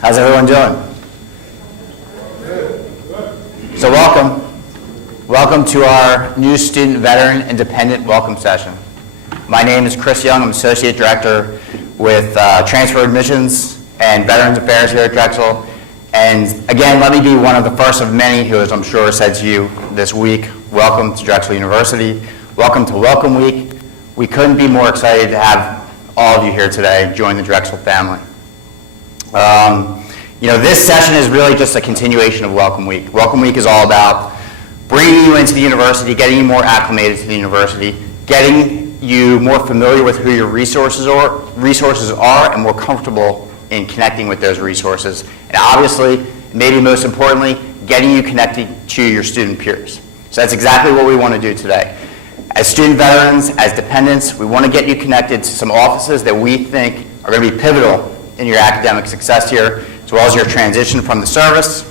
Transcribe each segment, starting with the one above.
How's everyone doing? So welcome. Welcome to our new student, veteran, and dependent welcome session. My name is Chris Young. I'm Associate Director with Transfer Admissions and Veterans Affairs here at Drexel. And again, let me be one of the first of many who, as I'm sure, said to you this week, welcome to Drexel University. Welcome to Welcome Week. We couldn't be more excited to have all of you here today join the Drexel family. This session is really just a continuation of Welcome Week. Welcome Week is all about bringing you into the university, getting you more acclimated to the university, getting you more familiar with who your resources are and more comfortable in connecting with those resources. And obviously, maybe most importantly, getting you connected to your student peers. So that's exactly what we want to do today. As student veterans, as dependents, we want to get you connected to some offices that we think are going to be pivotal in your academic success here, as well as your transition from the service,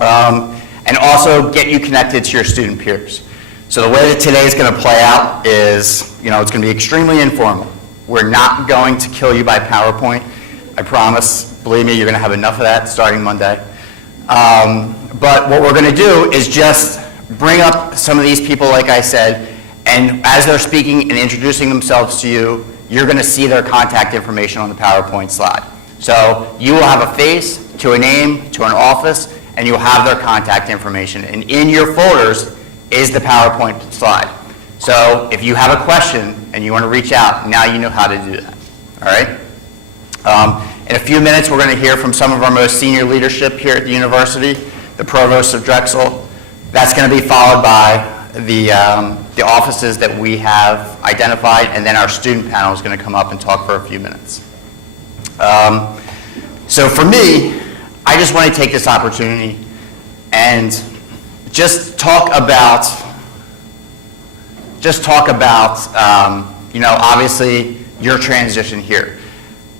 and also get you connected to your student peers. So the way that today is going to play out is, it's going to be extremely informal. We're not going to kill you by PowerPoint. I promise. Believe me, you're going to have enough of that starting Monday. But what we're going to do is just bring up some of these people, like I said, and as they're speaking and introducing themselves to you, you're going to see their contact information on the PowerPoint slide. So you will have a face, to a name, to an office, and you'll have their contact information. And in your folders is the PowerPoint slide. So if you have a question and you want to reach out, now you know how to do that. All right? In a few minutes, we're going to hear from some of our most senior leadership here at the university, the provost of Drexel. That's going to be followed by the offices that we have identified, and then our student panel is going to come up and talk for a few minutes. So for me, I just want to take this opportunity and just talk about obviously your transition here.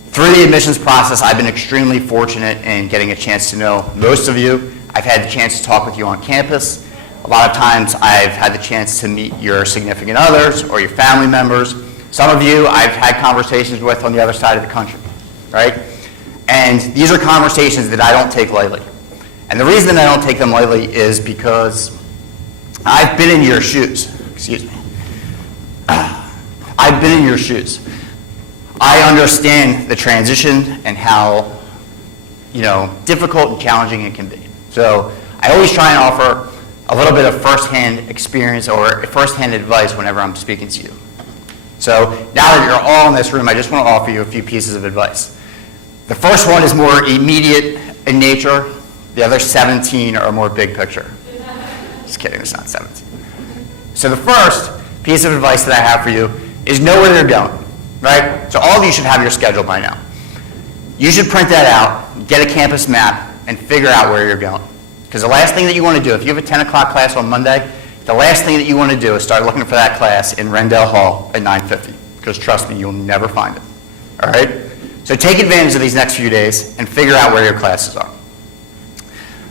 Through the admissions process, I've been extremely fortunate in getting a chance to know most of you. I've had the chance to talk with you on campus. A lot of times I've had the chance to meet your significant others or your family members. Some of you I've had conversations with on the other side of the country, right? And these are conversations that I don't take lightly. And the reason I don't take them lightly is because I've been in your shoes. Excuse me. I've been in your shoes. I understand the transition and how, difficult and challenging it can be. So I always try and offer a little bit of firsthand experience or firsthand advice whenever I'm speaking to you. So now that you're all in this room, I just want to offer you a few pieces of advice. The first one is more immediate in nature. The other 17 are more big picture. Just kidding, it's not 17. So the first piece of advice that I have for you is know where you're going, right? So all of you should have your schedule by now. You should print that out, get a campus map, and figure out where you're going. Because the last thing that you want to do, if you have a 10 o'clock class on Monday, the last thing that you want to do is start looking for that class in Rendell Hall at 9:50. Because trust me, you'll never find it. All right? So take advantage of these next few days and figure out where your classes are.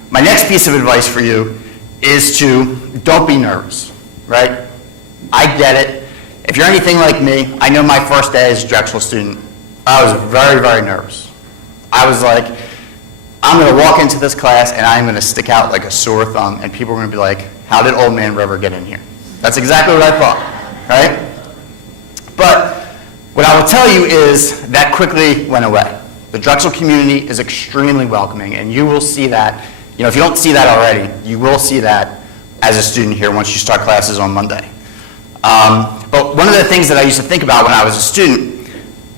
My next piece of advice for you is to don't be nervous, right? I get it. If you're anything like me, I know my first day as a Drexel student, I was very, very nervous. I was like, I'm going to walk into this class and I'm going to stick out like a sore thumb and people are going to be like, how did old man River get in here? That's exactly what I thought, right? But what I will tell you is that quickly went away. The Drexel community is extremely welcoming, and you will see that. If you don't see that already, you will see that as a student here once you start classes on Monday. But one of the things that I used to think about when I was a student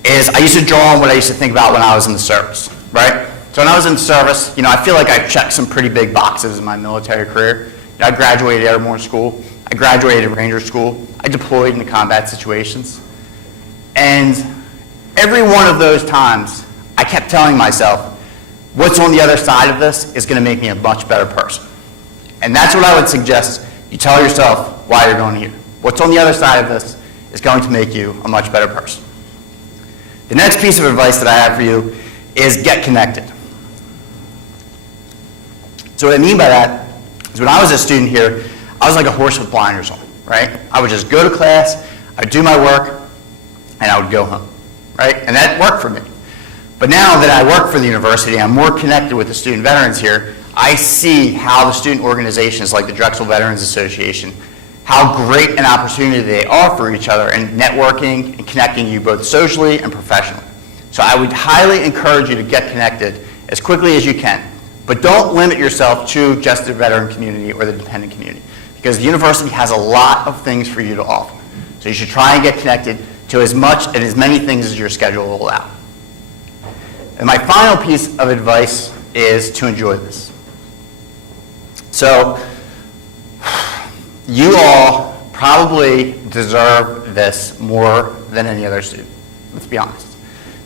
is I used to draw on what I used to think about when I was in the service, right? So when I was in the service, I feel like I checked some pretty big boxes in my military career. I graduated Airborne School. I graduated Ranger School. I deployed into combat situations. And every one of those times, I kept telling myself, what's on the other side of this is going to make me a much better person. And that's what I would suggest you tell yourself why you're going here. What's on the other side of this is going to make you a much better person. The next piece of advice that I have for you is get connected. So what I mean by that is when I was a student here, I was like a horse with blinders on, right? I would just go to class, I'd do my work, and I would go home, right? And that worked for me. But now that I work for the university, I'm more connected with the student veterans here, I see how the student organizations like the Drexel Veterans Association, how great an opportunity they are for each other in networking and connecting you both socially and professionally. So I would highly encourage you to get connected as quickly as you can. But don't limit yourself to just the veteran community or the dependent community, because the university has a lot of things for you to offer. So you should try and get connected to as much and as many things as your schedule will allow. And my final piece of advice is to enjoy this. So you all probably deserve this more than any other student, let's be honest.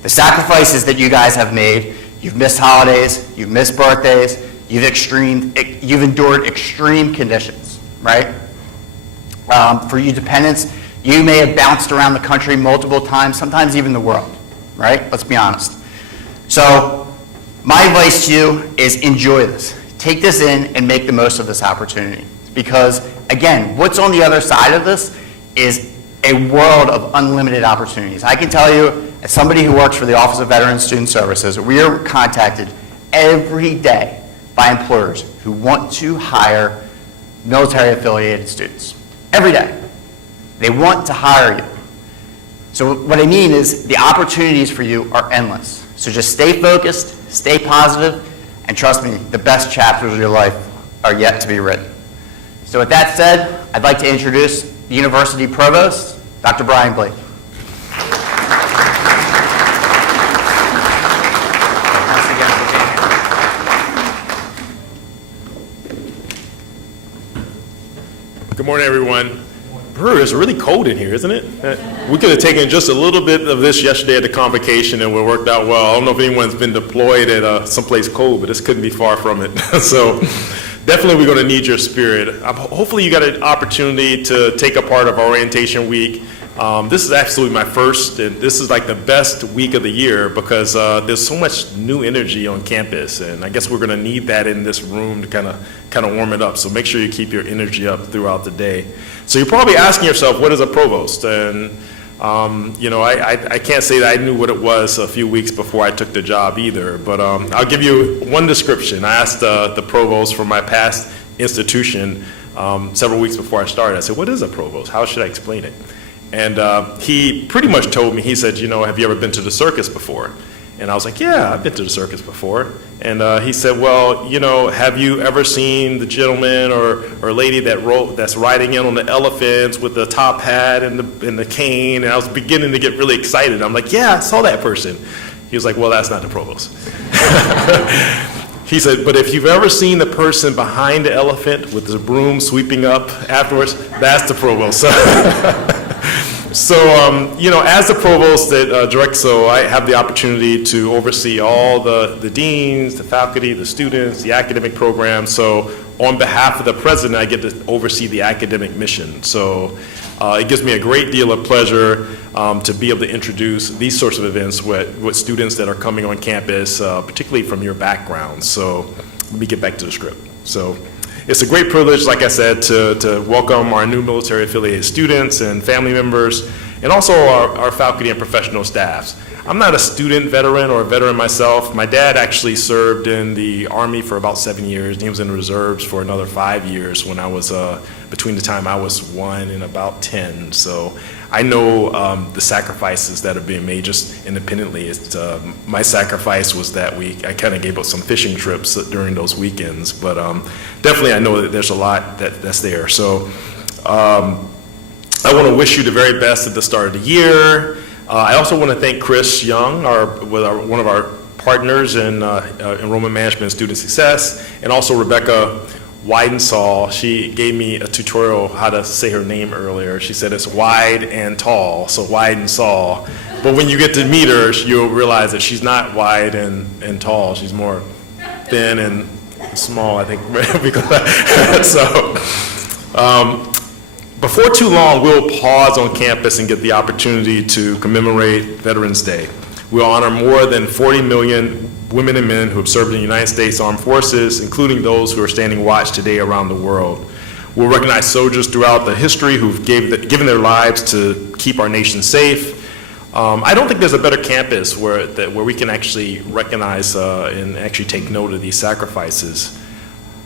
The sacrifices that you guys have made, you've missed holidays, you've missed birthdays, you've endured extreme conditions, right? For you dependents, you may have bounced around the country multiple times, sometimes even the world, right? Let's be honest. So my advice to you is enjoy this. Take this in and make the most of this opportunity. Because again, what's on the other side of this is a world of unlimited opportunities. I can tell you, as somebody who works for the Office of Veterans Student Services, we are contacted every day by employers who want to hire military-affiliated students. Every day. They want to hire you. So what I mean is the opportunities for you are endless. So just stay focused, stay positive, and trust me, the best chapters of your life are yet to be written. So with that said, I'd like to introduce the University Provost, Dr. Brian Blake. Good morning, everyone. It's really cold in here, isn't it? We could have taken just a little bit of this yesterday at the convocation and it worked out well. I don't know if anyone's been deployed at someplace cold, but this couldn't be far from it. So definitely we're going to need your spirit. Hopefully you got an opportunity to take a part of our orientation week. This is absolutely my first, and this is like the best week of the year because there's so much new energy on campus, and I guess we're going to need that in this room to kind of warm it up. So make sure you keep your energy up throughout the day. So you're probably asking yourself, what is a provost? And I can't say that I knew what it was a few weeks before I took the job either, but I'll give you one description. I asked the provost from my past institution several weeks before I started. I said, what is a provost? How should I explain it? And he pretty much told me, he said, have you ever been to the circus before? And I was like, yeah, I've been to the circus before. And he said, well, have you ever seen the gentleman or lady that's riding in on the elephants with the top hat and the cane? And I was beginning to get really excited. I'm like, yeah, I saw that person. He was like, well, that's not the provost. He said, but if you've ever seen the person behind the elephant with the broom sweeping up afterwards, that's the provost. So, as the provost at Drexel, I have the opportunity to oversee all the deans, the faculty, the students, the academic programs. So on behalf of the president, I get to oversee the academic mission. So it gives me a great deal of pleasure to be able to introduce these sorts of events with students that are coming on campus, particularly from your background. So let me get back to the script. So it's a great privilege, like I said, to welcome our new military affiliated students and family members, and also our faculty and professional staffs. I'm not a student veteran or a veteran myself. My dad actually served in the Army for about 7 years, and he was in the reserves for another 5 years when I was, between the time I was 1 and about 10. So I know the sacrifices that are being made just independently. My sacrifice was that I kind of gave up some fishing trips during those weekends, but definitely I know that there's a lot that's there. So I want to wish you the very best at the start of the year. I also want to thank Chris Young, one of our partners in enrollment management and student success, and also Rebecca Whitehall. She gave me a tutorial how to say her name earlier. She said it's wide and tall, so wide and saw. But when you get to meet her, you'll realize that she's not wide and tall. She's more thin and small, I think. Before too long, we'll pause on campus and get the opportunity to commemorate Veterans Day. We'll honor more than 40 million women and men who have served in the United States Armed Forces, including those who are standing watch today around the world. We'll recognize soldiers throughout the history who've given their lives to keep our nation safe. I don't think there's a better campus where we can actually recognize and actually take note of these sacrifices.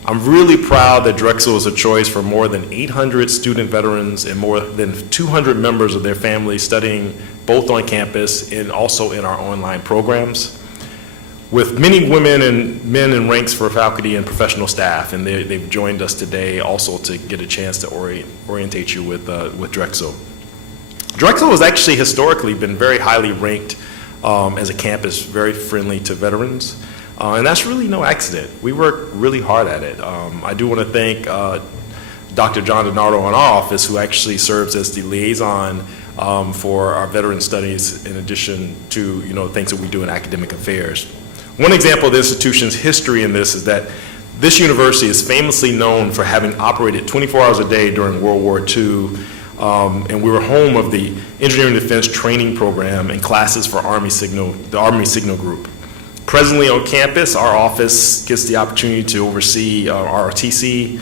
I'm really proud that Drexel is a choice for more than 800 student veterans and more than 200 members of their families studying both on campus and also in our online programs, with many women and men in ranks for faculty and professional staff, and they've joined us today also to get a chance to orientate you with Drexel. Drexel has actually historically been very highly ranked as a campus, very friendly to veterans, and that's really no accident. We work really hard at it. I do want to thank Dr. John DiNardo in our office, who actually serves as the liaison for our veteran studies, in addition to things that we do in academic affairs. One example of the institution's history in this is that this university is famously known for having operated 24 hours a day during World War II, and we were home of the Engineering Defense Training Program and classes for the Army Signal Group. Presently on campus, our office gets the opportunity to oversee ROTC.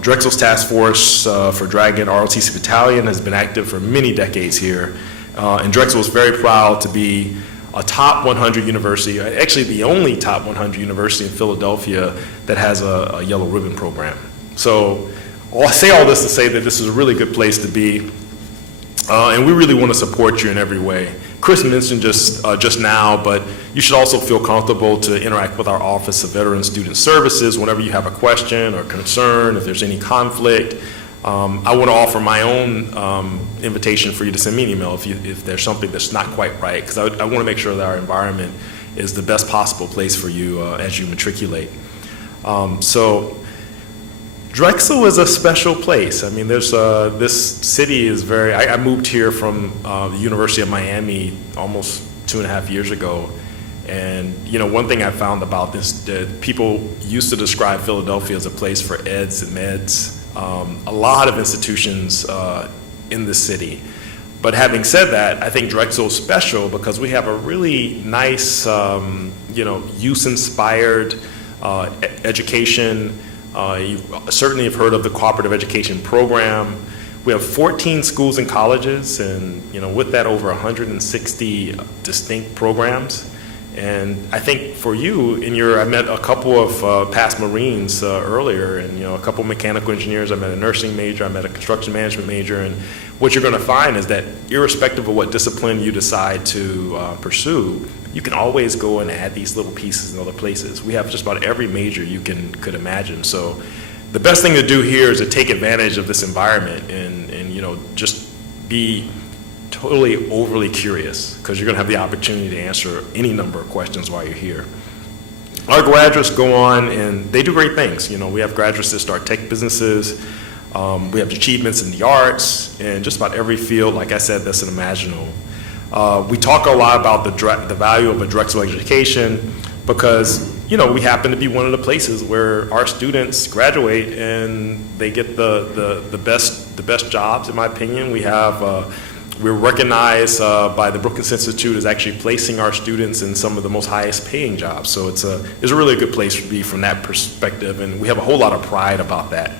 Drexel's task force for Dragon ROTC Battalion has been active for many decades here, and Drexel is very proud to be a top 100 university, actually the only top 100 university in Philadelphia that has a yellow ribbon program. So I say all this to say that this is a really good place to be, and we really want to support you in every way. Chris mentioned just now, but you should also feel comfortable to interact with our Office of Veteran Student Services whenever you have a question or concern, if there's any conflict. I want to offer my own invitation for you to send me an email if there's something that's not quite right, because I want to make sure that our environment is the best possible place for you as you matriculate. So Drexel is a special place. I mean, there's this city is very, I moved here from the University of Miami almost 2.5 years ago. And one thing I found about this, that people used to describe Philadelphia as a place for eds and meds. A lot of institutions in the city. But having said that, I think Drexel is special because we have a really nice, youth-inspired education. You certainly have heard of the Cooperative Education Program. We have 14 schools and colleges, and with that, over 160 distinct programs. And I think for you, I met a couple of past Marines earlier, and a couple of mechanical engineers. I met a nursing major, I met a construction management major, and what you're going to find is that irrespective of what discipline you decide to pursue, you can always go and add these little pieces in other places. We have just about every major you could imagine. So the best thing to do here is to take advantage of this environment and just be totally overly curious, because you're going to have the opportunity to answer any number of questions while you're here. Our graduates go on and they do great things. We have graduates that start tech businesses. We have achievements in the arts and just about every field, like I said, that's unimaginable. We talk a lot about the value of a Drexel education because we happen to be one of the places where our students graduate and they get the best jobs, in my opinion. We're recognized by the Brookings Institute as actually placing our students in some of the most highest paying jobs. So it's a really good place to be from that perspective, and we have a whole lot of pride about that.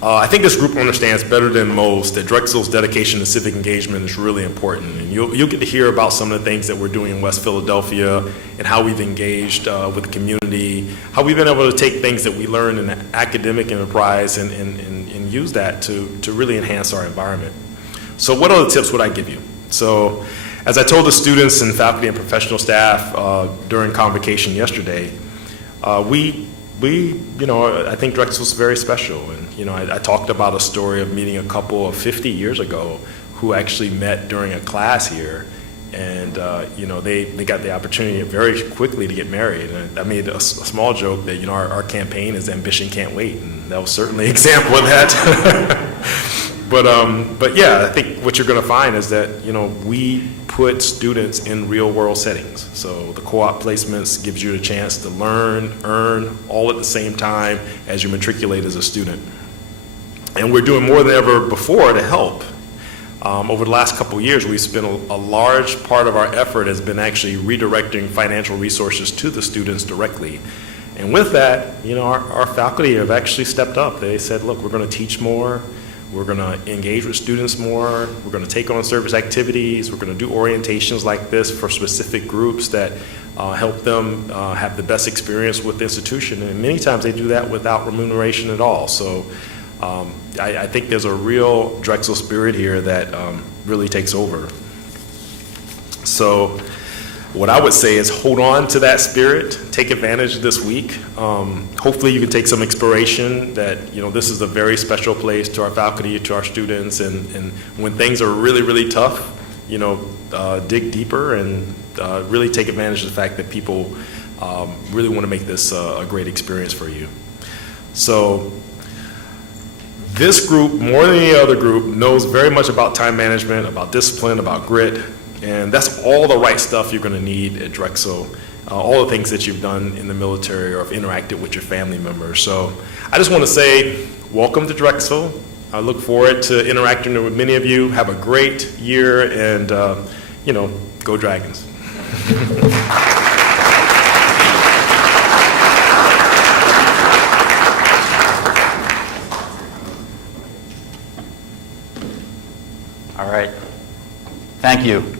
I think this group understands better than most that Drexel's dedication to civic engagement is really important, and you'll get to hear about some of the things that we're doing in West Philadelphia and how we've engaged with the community, how we've been able to take things that we learned in the academic enterprise and use that to really enhance our environment. So what other tips would I give you? So as I told the students and faculty and professional staff during convocation yesterday, I think Drexel's very special. And I talked about a story of meeting a couple of 50 years ago who actually met during a class here, and they got the opportunity very quickly to get married. And I made a small joke that our campaign is Ambition Can't Wait, and that was certainly an example of that. But yeah, I think what you're going to find is that we put students in real world settings. So the co-op placements gives you a chance to learn, earn, all at the same time as you matriculate as a student. And we're doing more than ever before to help. Over the last couple of years, we've spent a large part of our effort has been actually redirecting financial resources to the students directly. And with that, our faculty have actually stepped up. They said, look, we're going to teach more. We're going to engage with students more. We're going to take on service activities. We're going to do orientations like this for specific groups that help them have the best experience with the institution. And many times they do that without remuneration at all. So I think there's a real Drexel spirit here that really takes over. So what I would say is hold on to that spirit, take advantage this week. Hopefully you can take some inspiration that, you know, this is a very special place to our faculty, to our students, and when things are really, really tough, you know, dig deeper and really take advantage of the fact that people really want to make this a great experience for you. So this group, more than any other group, knows very much about time management, about discipline, about grit. And that's all the right stuff you're going to need at Drexel, all the things that you've done in the military or have interacted with your family members. So I just want to say welcome to Drexel. I look forward to interacting with many of you. Have a great year and, you know, go Dragons. All right. Thank you.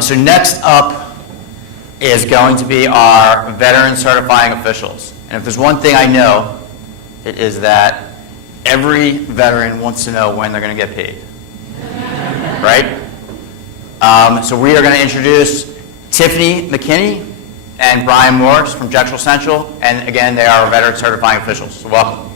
So next up is going to be our veteran certifying officials. And if there's one thing I know, it is that every veteran wants to know when they're going to get paid. Right? So we are going to introduce Tiffany Mckinney and Brian Morris from Drexel Central. And again, they are our veteran certifying officials. So welcome.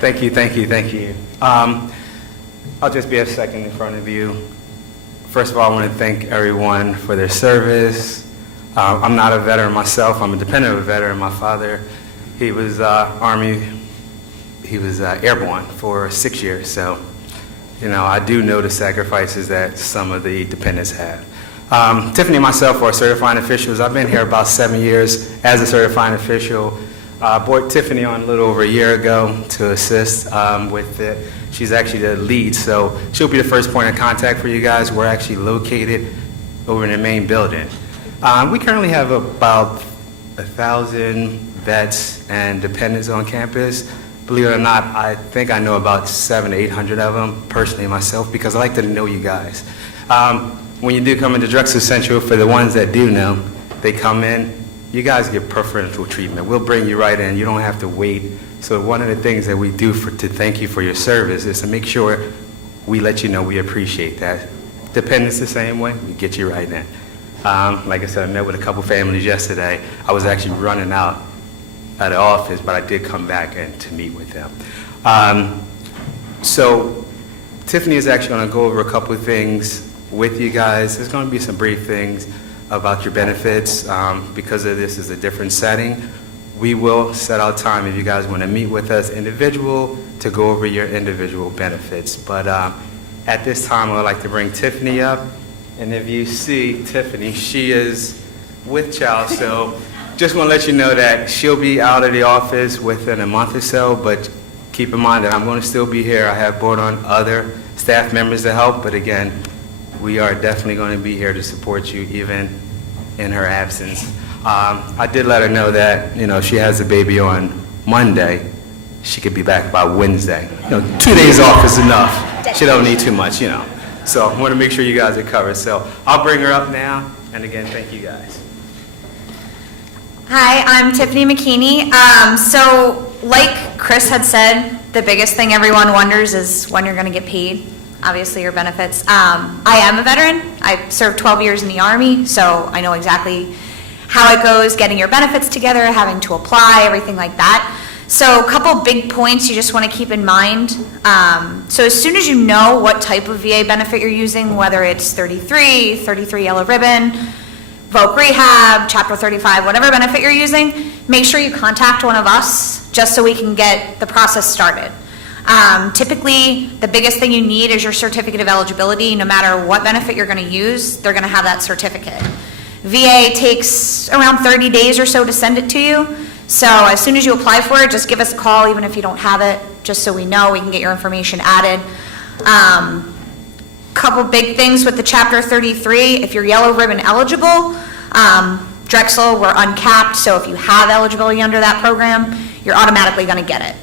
Thank you, thank you, thank you. I'll just be a second in front of you. First of all, I want to thank everyone for their service. I'm not a veteran myself. I'm a dependent of a veteran. My father, he was Army, he was airborne for 6 years. So, you know, I do know the sacrifices that some of the dependents have. Tiffany and myself are certifying officials. I've been here about 7 years as a certifying official. I brought Tiffany on a little over a year ago to assist with it. She's actually the lead, so she'll be the first point of contact for you guys. We're actually located over in the main building. We currently have about 1,000 vets and dependents on campus. Believe it or not, I think I know about 700 to 800 of them personally myself because I like to know you guys. When you do come into Drexel Central, for the ones that do know, they come in, you guys get preferential treatment. We'll bring you right in. You don't have to wait. So one of the things that we do to thank you for your service is to make sure we let you know we appreciate that. Dependents the same way, we get you right in. Like I said, I met with a couple families yesterday. I was actually running out of the office, but I did come back to meet with them. So Tiffany is actually going to go over a couple of things with you guys. There's going to be some brief things about your benefits. Because of this is a different setting, we will set out time if you guys want to meet with us individual to go over your individual benefits. But at this time, I'd like to bring Tiffany up. And if you see Tiffany, she is with child, so just want to let you know that she'll be out of the office within a month or so, but keep in mind that I'm going to still be here. I have brought on other staff members to help, but again, we are definitely going to be here to support you even in her absence. I did let her know that, you know, if she has a baby on Monday, she could be back by Wednesday. You know, 2 days off is enough. She don't need too much, you know. So I want to make sure you guys are covered. So I'll bring her up now. And again, thank you guys. Hi, I'm Tiffany Makini. So like Chris had said, the biggest thing everyone wonders is when you're going to get paid. Obviously your benefits. I am a veteran. I served 12 years in the Army, so I know exactly how it goes, getting your benefits together, having to apply, everything like that. So a couple big points you just want to keep in mind. So as soon as you know what type of VA benefit you're using, whether it's 33 yellow ribbon, voc rehab, chapter 35, whatever benefit you're using, make sure you contact one of us just so we can get the process started. Typically, the biggest thing you need is your certificate of eligibility. No matter what benefit you're going to use, they're going to have that certificate. VA takes around 30 days or so to send it to you. So as soon as you apply for it, just give us a call, even if you don't have it, just so we know we can get your information added. Couple big things with the Chapter 33. If you're yellow ribbon eligible, Drexel, we're uncapped, so if you have eligibility under that program, you're automatically going to get it.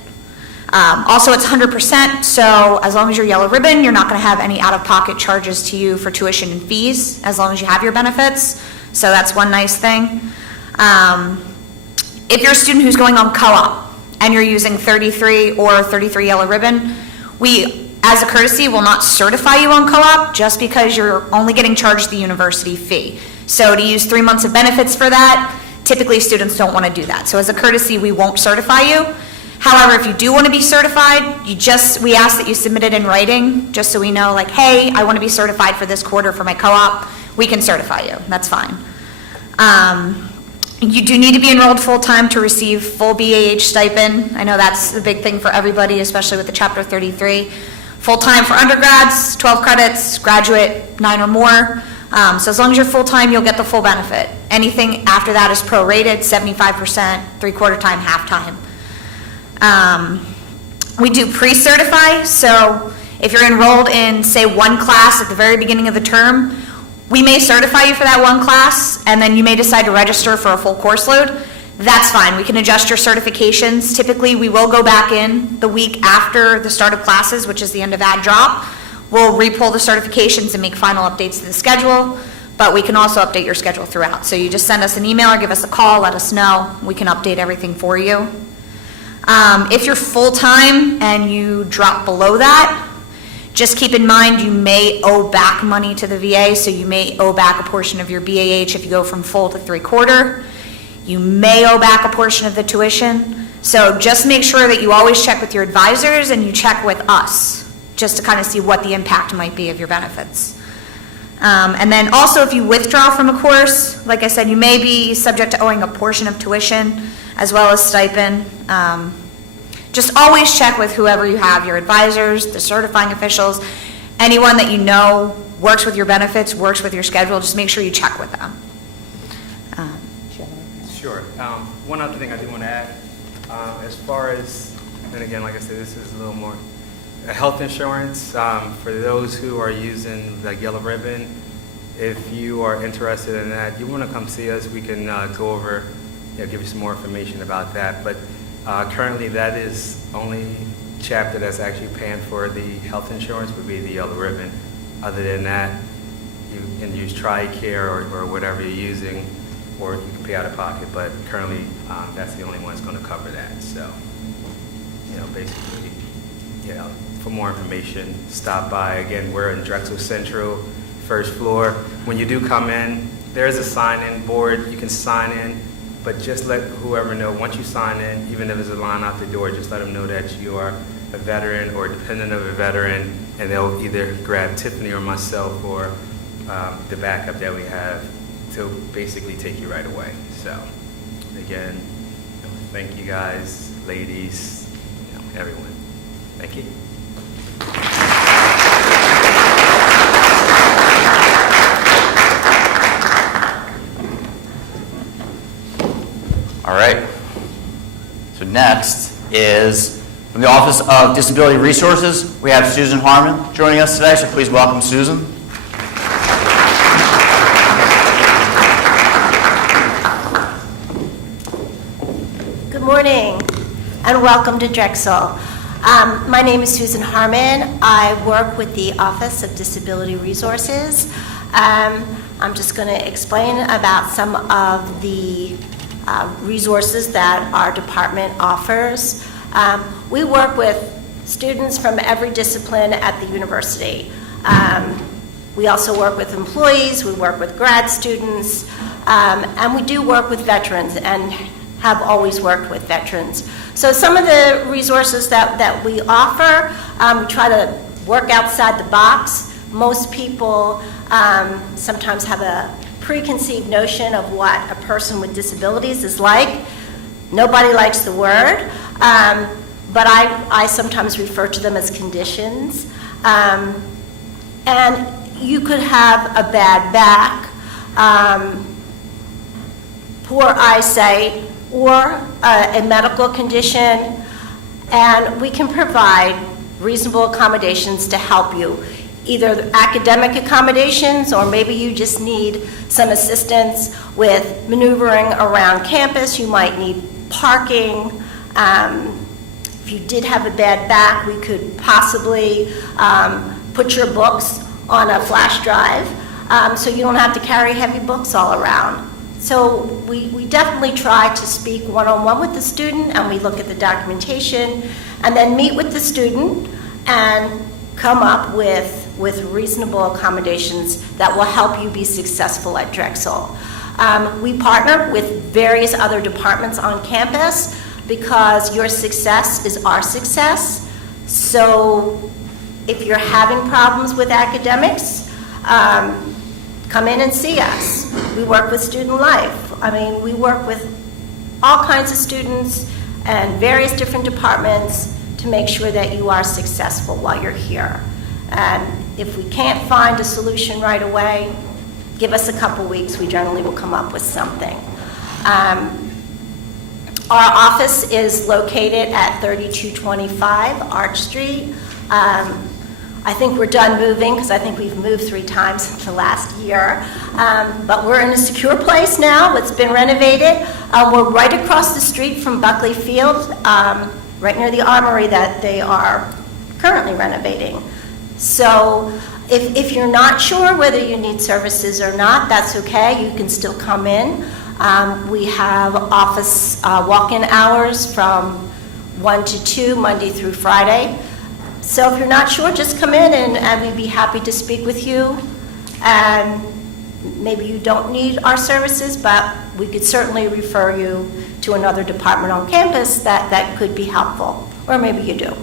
Also, it's 100%, so as long as you're yellow ribbon, you're not going to have any out-of-pocket charges to you for tuition and fees, as long as you have your benefits. So that's one nice thing. If you're a student who's going on co-op and you're using 33 or 33 yellow ribbon, we, as a courtesy, will not certify you on co-op just because you're only getting charged the university fee. So to use 3 months of benefits for that, typically students don't want to do that. So as a courtesy, we won't certify you. However, if you do want to be certified, we ask that you submit it in writing, just so we know, like, hey, I want to be certified for this quarter for my co-op. We can certify you. That's fine. You do need to be enrolled full-time to receive full BAH stipend. I know that's the big thing for everybody, especially with the Chapter 33. Full-time for undergrads, 12 credits, graduate, 9 or more. So as long as you're full-time, you'll get the full benefit. Anything after that is prorated, 75%, three-quarter time, half-time. We do pre-certify, so if you're enrolled in, say, one class at the very beginning of the term, we may certify you for that one class, and then you may decide to register for a full course load. That's fine. We can adjust your certifications. Typically, we will go back in the week after the start of classes, which is the end of add drop. We'll re-pull the certifications and make final updates to the schedule, but we can also update your schedule throughout. So you just send us an email or give us a call, let us know. We can update everything for you. If you're full-time and you drop below that, just keep in mind you may owe back money to the VA, so you may owe back a portion of your BAH if you go from full to three-quarter. You may owe back a portion of the tuition. So just make sure that you always check with your advisors and you check with us, just to kind of see what the impact might be of your benefits. And then also, if you withdraw from a course, like I said, you may be subject to owing a portion of tuition as well as stipend. Just always check with whoever you have, your advisors, the certifying officials, anyone that you know works with your benefits, works with your schedule. Just make sure you check with them. Sure. One other thing I do want to add, as far as, and again, like I said, this is a little more health insurance. For those who are using the yellow ribbon, if you are interested in that, you want to come see us, we can go over, give you some more information about that. But currently, that is only chapter that's actually paying for the health insurance would be the yellow ribbon. Other than that, you can use TRICARE or whatever you're using, or you can pay out of pocket. But currently, that's the only one that's going to cover that. So, basically, for more information, stop by. Again, we're in Drexel Central, first floor. When you do come in, there is a sign-in board. You can sign in, but just let whoever know, once you sign in, even if there's a line out the door, just let them know that you are a veteran or a dependent of a veteran, and they'll either grab Tiffany or myself or the backup that we have to basically take you right away. So, again, thank you guys, ladies, everyone. Thank you. All right. So next is from the Office of Disability Resources, we have Susan Harman joining us today, so please welcome Susan. Good morning and welcome to Drexel. My name is Susan Harman. I work with the Office of Disability Resources. I'm just going to explain about some of the resources that our department offers. We work with students from every discipline at the university. We also work with employees, we work with grad students, and we do work with veterans and have always worked with veterans. So some of the resources that we offer, we try to work outside the box. Most people sometimes have a preconceived notion of what a person with disabilities is like. Nobody likes the word, but I sometimes refer to them as conditions. And you could have a bad back, poor eyesight, or a medical condition, and we can provide reasonable accommodations to help you. either academic accommodations, or maybe you just need some assistance with maneuvering around campus. You might need parking. If you did have a bad back, we could possibly put your books on a flash drive, so you don't have to carry heavy books all around. So we definitely try to speak one-on-one with the student, and we look at the documentation, and then meet with the student and come up with reasonable accommodations that will help you be successful at Drexel. We partner with various other departments on campus because your success is our success. So if you're having problems with academics, come in and see us. We work with student life. I mean, we work with all kinds of students and various different departments to make sure that you are successful while you're here. And if we can't find a solution right away, give us a couple weeks. We generally will come up with something. Our office is located at 3225 Arch Street. I think we're done moving because I think we've moved 3 times in the last year. But we're in a secure place now. It's been renovated. We're right across the street from Buckley Field, right near the armory that they are currently renovating. So if you're not sure whether you need services or not, that's okay. You can still come in. We have office walk-in hours from 1 to 2, Monday through Friday. So if you're not sure, just come in and we'd be happy to speak with you. And maybe you don't need our services, but we could certainly refer you to another department on campus that could be helpful. Or maybe you do.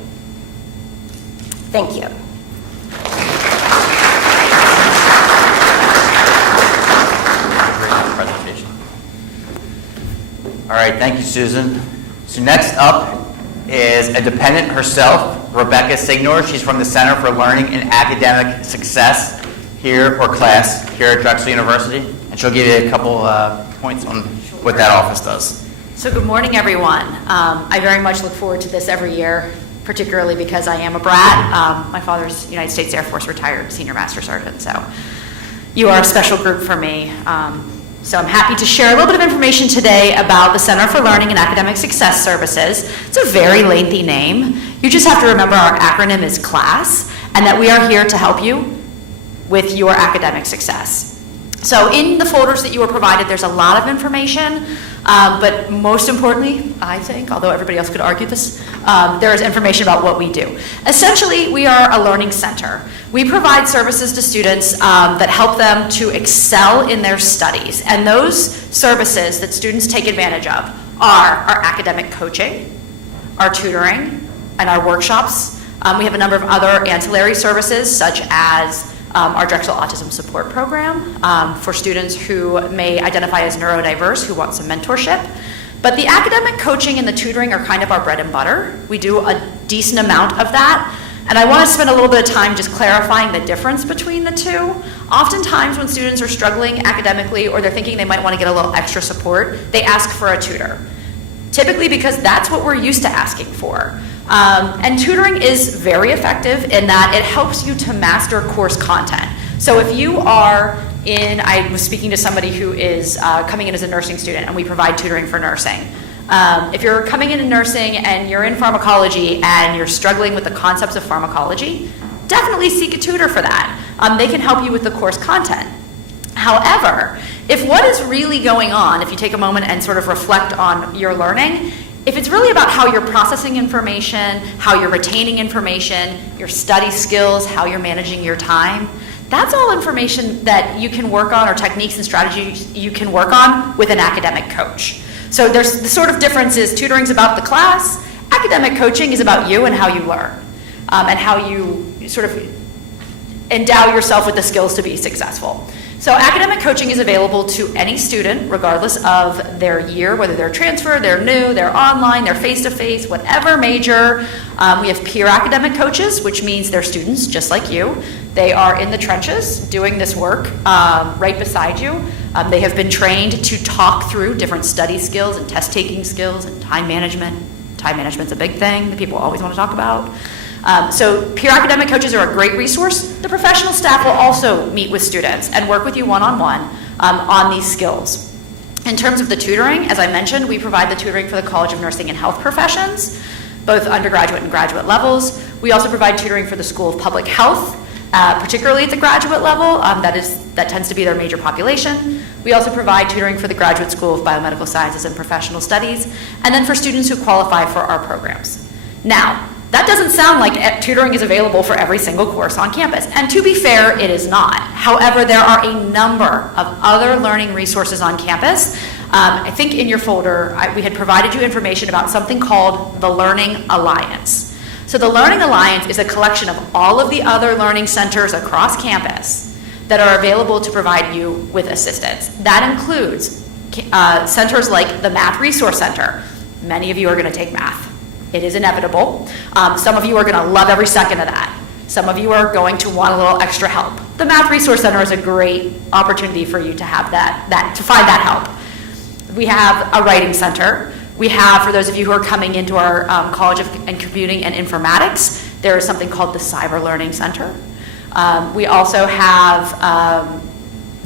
Thank you. Great presentation. All right, thank you, Susan. So next up is a dependent herself, Rebecca Signor. She's from the Center for Learning and Academic Success here at Drexel University, and she'll give you a couple points on what that office does. So good morning, everyone. I very much look forward to this every year, particularly because I am a brat. My father's United States Air Force retired senior master sergeant, so you are a special group for me. So I'm happy to share a little bit of information today about the Center for Learning and Academic Success Services. It's a very lengthy name. You just have to remember our acronym is CLASS, and that we are here to help you with your academic success. So in the folders that you were provided, there's a lot of information, but most importantly, I think, although everybody else could argue this, there is information about what we do. Essentially, we are a learning center. We provide services to students that help them to excel in their studies, and those services that students take advantage of are our academic coaching, our tutoring, and our workshops. We have a number of other ancillary services, such as our Drexel Autism Support Program for students who may identify as neurodiverse who want some mentorship. But the academic coaching and the tutoring are kind of our bread and butter. We do a decent amount of that. And I want to spend a little bit of time just clarifying the difference between the two. Oftentimes when students are struggling academically or they're thinking they might want to get a little extra support, they ask for a tutor. Typically because that's what we're used to asking for. And tutoring is very effective in that it helps you to master course content. So if you are I was speaking to somebody who is coming in as a nursing student, and we provide tutoring for nursing. If you're coming in nursing and you're in pharmacology and you're struggling with the concepts of pharmacology, definitely seek a tutor for that. They can help you with the course content. However, if what is really going on, if you take a moment and sort of reflect on your learning, if it's really about how you're processing information, how you're retaining information, your study skills, how you're managing your time, that's all information that you can work on, or techniques and strategies you can work on with an academic coach. So there's the sort of difference is tutoring's about the class, academic coaching is about you and how you learn, and how you sort of endow yourself with the skills to be successful. So academic coaching is available to any student, regardless of their year, whether they're transfer, they're new, they're online, they're face-to-face, whatever major. We have peer academic coaches, which means they're students just like you. They are in the trenches doing this work right beside you. They have been trained to talk through different study skills and test-taking skills and time management. Time management's a big thing that people always want to talk about. So peer academic coaches are a great resource. The professional staff will also meet with students and work with you one-on-one on these skills. In terms of the tutoring, as I mentioned, we provide the tutoring for the College of Nursing and Health Professions, both undergraduate and graduate levels. We also provide tutoring for the School of Public Health, particularly at the graduate level. That tends to be their major population. We also provide tutoring for the Graduate School of Biomedical Sciences and Professional Studies, and then for students who qualify for our programs. Now, that doesn't sound like tutoring is available for every single course on campus, and to be fair, it is not. However, there are a number of other learning resources on campus. I think in your folder, we had provided you information about something called the Learning Alliance. So the Learning Alliance is a collection of all of the other learning centers across campus that are available to provide you with assistance. That includes centers like the Math Resource Center. Many of you are going to take math. It is inevitable. Some of you are going to love every second of that. Some of you are going to want a little extra help. The Math Resource Center is a great opportunity for you to have to find that help. We have a writing center. We have, for those of you who are coming into our College of Computing and Informatics, there is something called the Cyber Learning Center. We also have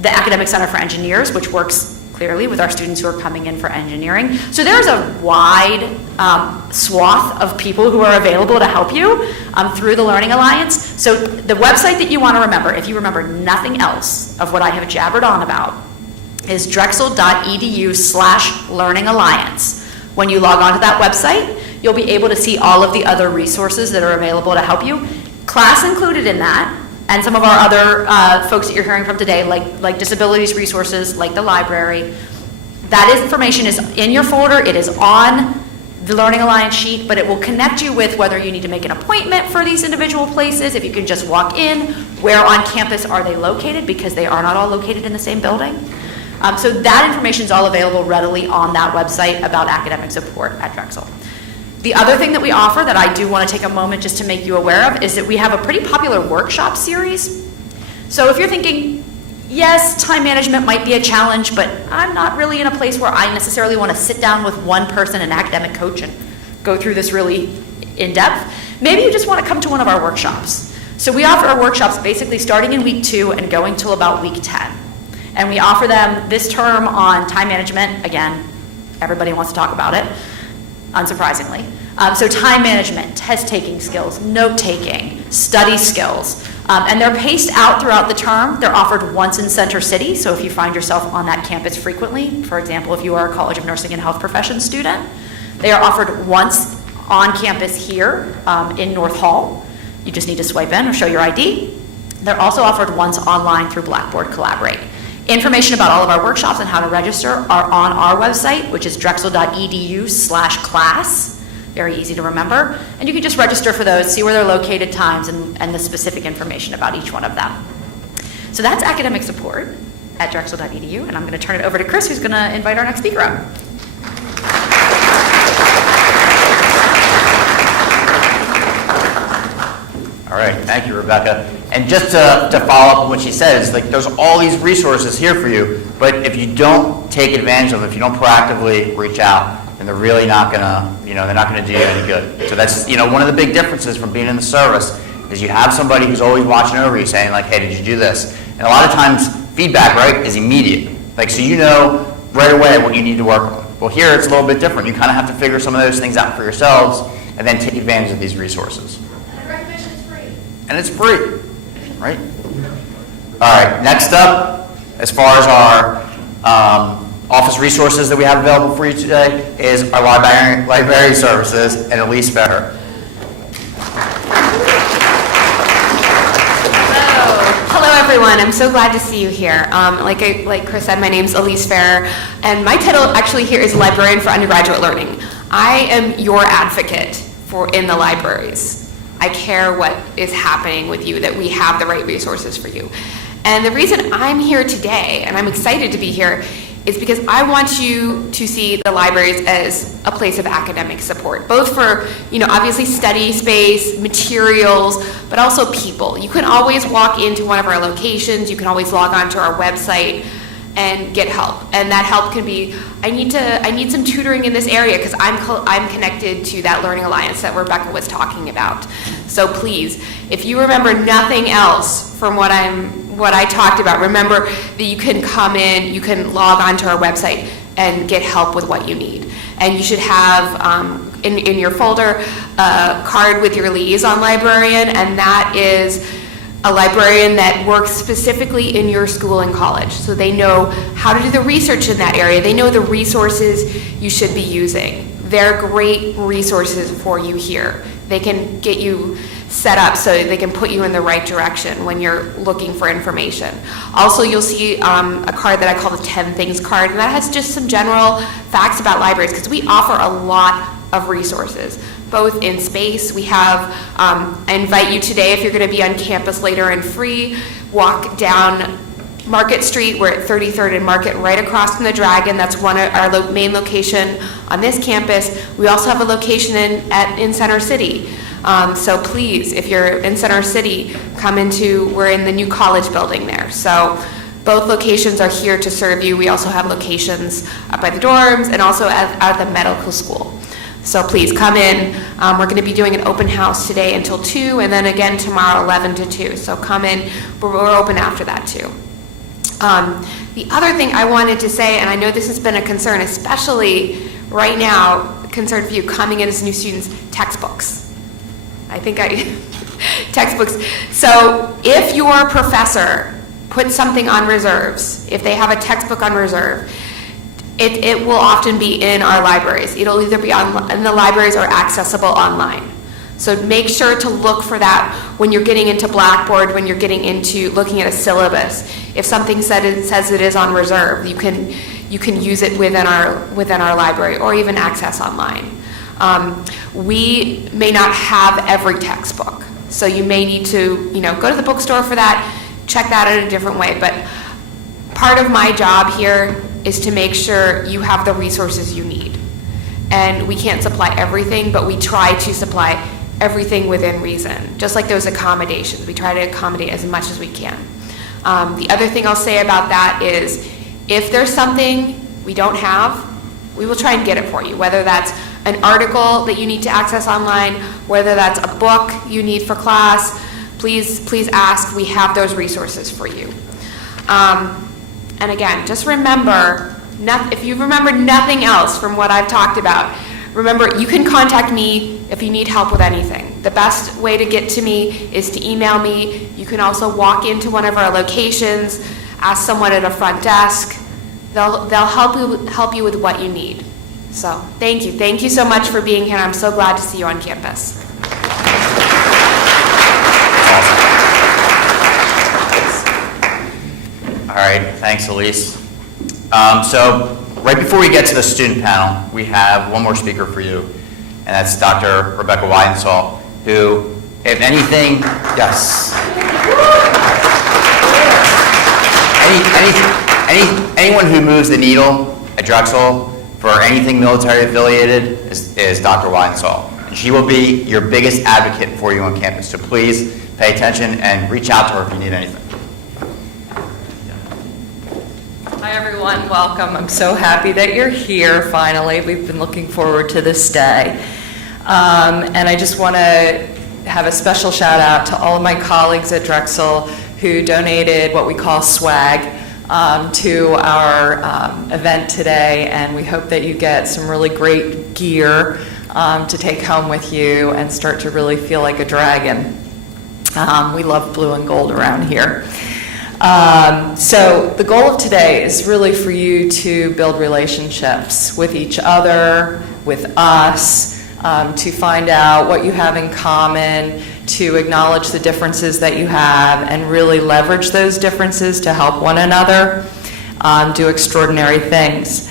the Academic Center for Engineers, which works clearly with our students who are coming in for engineering. So there's a wide swath of people who are available to help you through the Learning Alliance. So the website that you want to remember, if you remember nothing else of what I have jabbered on about, is drexel.edu/learningalliance. When you log on to that website, you'll be able to see all of the other resources that are available to help you. Class included in that, and some of our other folks that you're hearing from today, like disabilities resources, like the library. That information is in your folder. It is on the Learning Alliance sheet, but it will connect you with whether you need to make an appointment for these individual places, if you can just walk in, where on campus are they located, because they are not all located in the same building. So that information is all available readily on that website about academic support at Drexel. The other thing that we offer that I do want to take a moment just to make you aware of is that we have a pretty popular workshop series. So if you're thinking, yes, time management might be a challenge, but I'm not really in a place where I necessarily want to sit down with one person, an academic coach, and go through this really in depth, maybe you just want to come to one of our workshops. So we offer our workshops basically starting in week 2 and going till about week 10. And we offer them this term on time management. Again, everybody wants to talk about it, unsurprisingly. So time management, test-taking skills, note-taking, study skills. And they're paced out throughout the term. They're offered once in Center City, so if you find yourself on that campus frequently, for example, if you are a College of Nursing and Health Professions student, they are offered once on campus here in North Hall. You just need to swipe in or show your ID. They're also offered once online through Blackboard Collaborate. Information about all of our workshops and how to register are on our website, which is drexel.edu/class. Very easy to remember. And you can just register for those, see where they're located, times, and the specific information about each one of them. So that's academic support at drexel.edu, and I'm going to turn it over to Chris, who's going to invite our next speaker up. All right, thank you, Rebecca. And just to follow up on what she said, is like there's all these resources here for you, but if you don't take advantage of them, if you don't proactively reach out, then they're really not gonna, they're not gonna do you any good. So that's, one of the big differences from being in the service is you have somebody who's always watching over you saying like, hey, did you do this? And a lot of times feedback, right, is immediate. Like, so you know right away what you need to work on. Well, here it's a little bit different. You kind of have to figure some of those things out for yourselves and then take advantage of these resources. And it's free, right? All right, next up, as far as our office resources that we have available for you today is our library services and Elise Ferrer. Hello everyone, I'm so glad to see you here. Like Chris said, my name's Elise Ferrer, and my title actually here is Librarian for Undergraduate Learning. I am your advocate in the libraries. I care what is happening with you, that we have the right resources for you. And the reason I'm here today, and I'm excited to be here, is because I want you to see the libraries as a place of academic support, both for, obviously study space, materials, but also people. You can always walk into one of our locations, you can always log on to our website, and get help. And that help can be, I need some tutoring in this area because I'm connected to that Learning Alliance that Rebecca was talking about. So please, if you remember nothing else from what I talked about, remember that you can come in, you can log onto our website and get help with what you need. And you should have in your folder a card with your liaison librarian, and that is a librarian that works specifically in your school and college. So they know how to do the research in that area. They know the resources you should be using. They're great resources for you here. They can get you set up so they can put you in the right direction when you're looking for information. Also, you'll see a card that I call the 10 Things card, and that has just some general facts about libraries, because we offer a lot of resources, both in space. We have, I invite you today, if you're going to be on campus later and free, walk down Market Street. We're at 33rd and Market, right across from the Dragon. That's our main location on this campus. We also have a location in Center City. So please, if you're in Center City, we're in the new college building there. So both locations are here to serve you. We also have locations up by the dorms and also at the medical school. So please come in. We're going to be doing an open house today until 2, and then again tomorrow 11 to 2. So come in. We're open after that too. The other thing I wanted to say, and I know this has been a concern, especially right now, a concern for you coming in as new students, textbooks. Textbooks. So if your professor puts something on reserves, if they have a textbook on reserve, it will often be in our libraries. It'll either be in the libraries or accessible online. So make sure to look for that when you're getting into Blackboard, when you're getting into looking at a syllabus. If something says it is on reserve, you can use it within our library or even access online. We may not have every textbook, so you may need to go to the bookstore for that, check that in a different way. But part of my job here is to make sure you have the resources you need. And we can't supply everything, but we try to supply everything within reason. Just like those accommodations, we try to accommodate as much as we can. The other thing I'll say about that is, if there's something we don't have, we will try and get it for you, whether that's an article that you need to access online, whether that's a book you need for class. Please ask. We have those resources for you. And again, just remember, if you remember nothing else from what I've talked about, remember, you can contact me if you need help with anything. The best way to get to me is to email me. You can also walk into one of our locations, ask someone at a front desk. They'll help you with what you need. So thank you. Thank you so much for being here. I'm so glad to see you on campus. All right, thanks, Elise. So right before we get to the student panel, we have one more speaker for you, and that's Dr. Rebecca Whitehall, who, if anything, yes. Anyone who moves the needle at Drexel for anything military affiliated is Dr. Whitehall. And she will be your biggest advocate for you on campus. So please pay attention and reach out to her if you need anything. Hi everyone, welcome. I'm so happy that you're here finally. We've been looking forward to this day. And I just want to have a special shout out to all of my colleagues at Drexel who donated what we call swag to our event today, and we hope that you get some really great gear to take home with you and start to really feel like a dragon. We love blue and gold around here. So the goal of today is really for you to build relationships with each other, with us, to find out what you have in common, to acknowledge the differences that you have, and really leverage those differences to help one another do extraordinary things.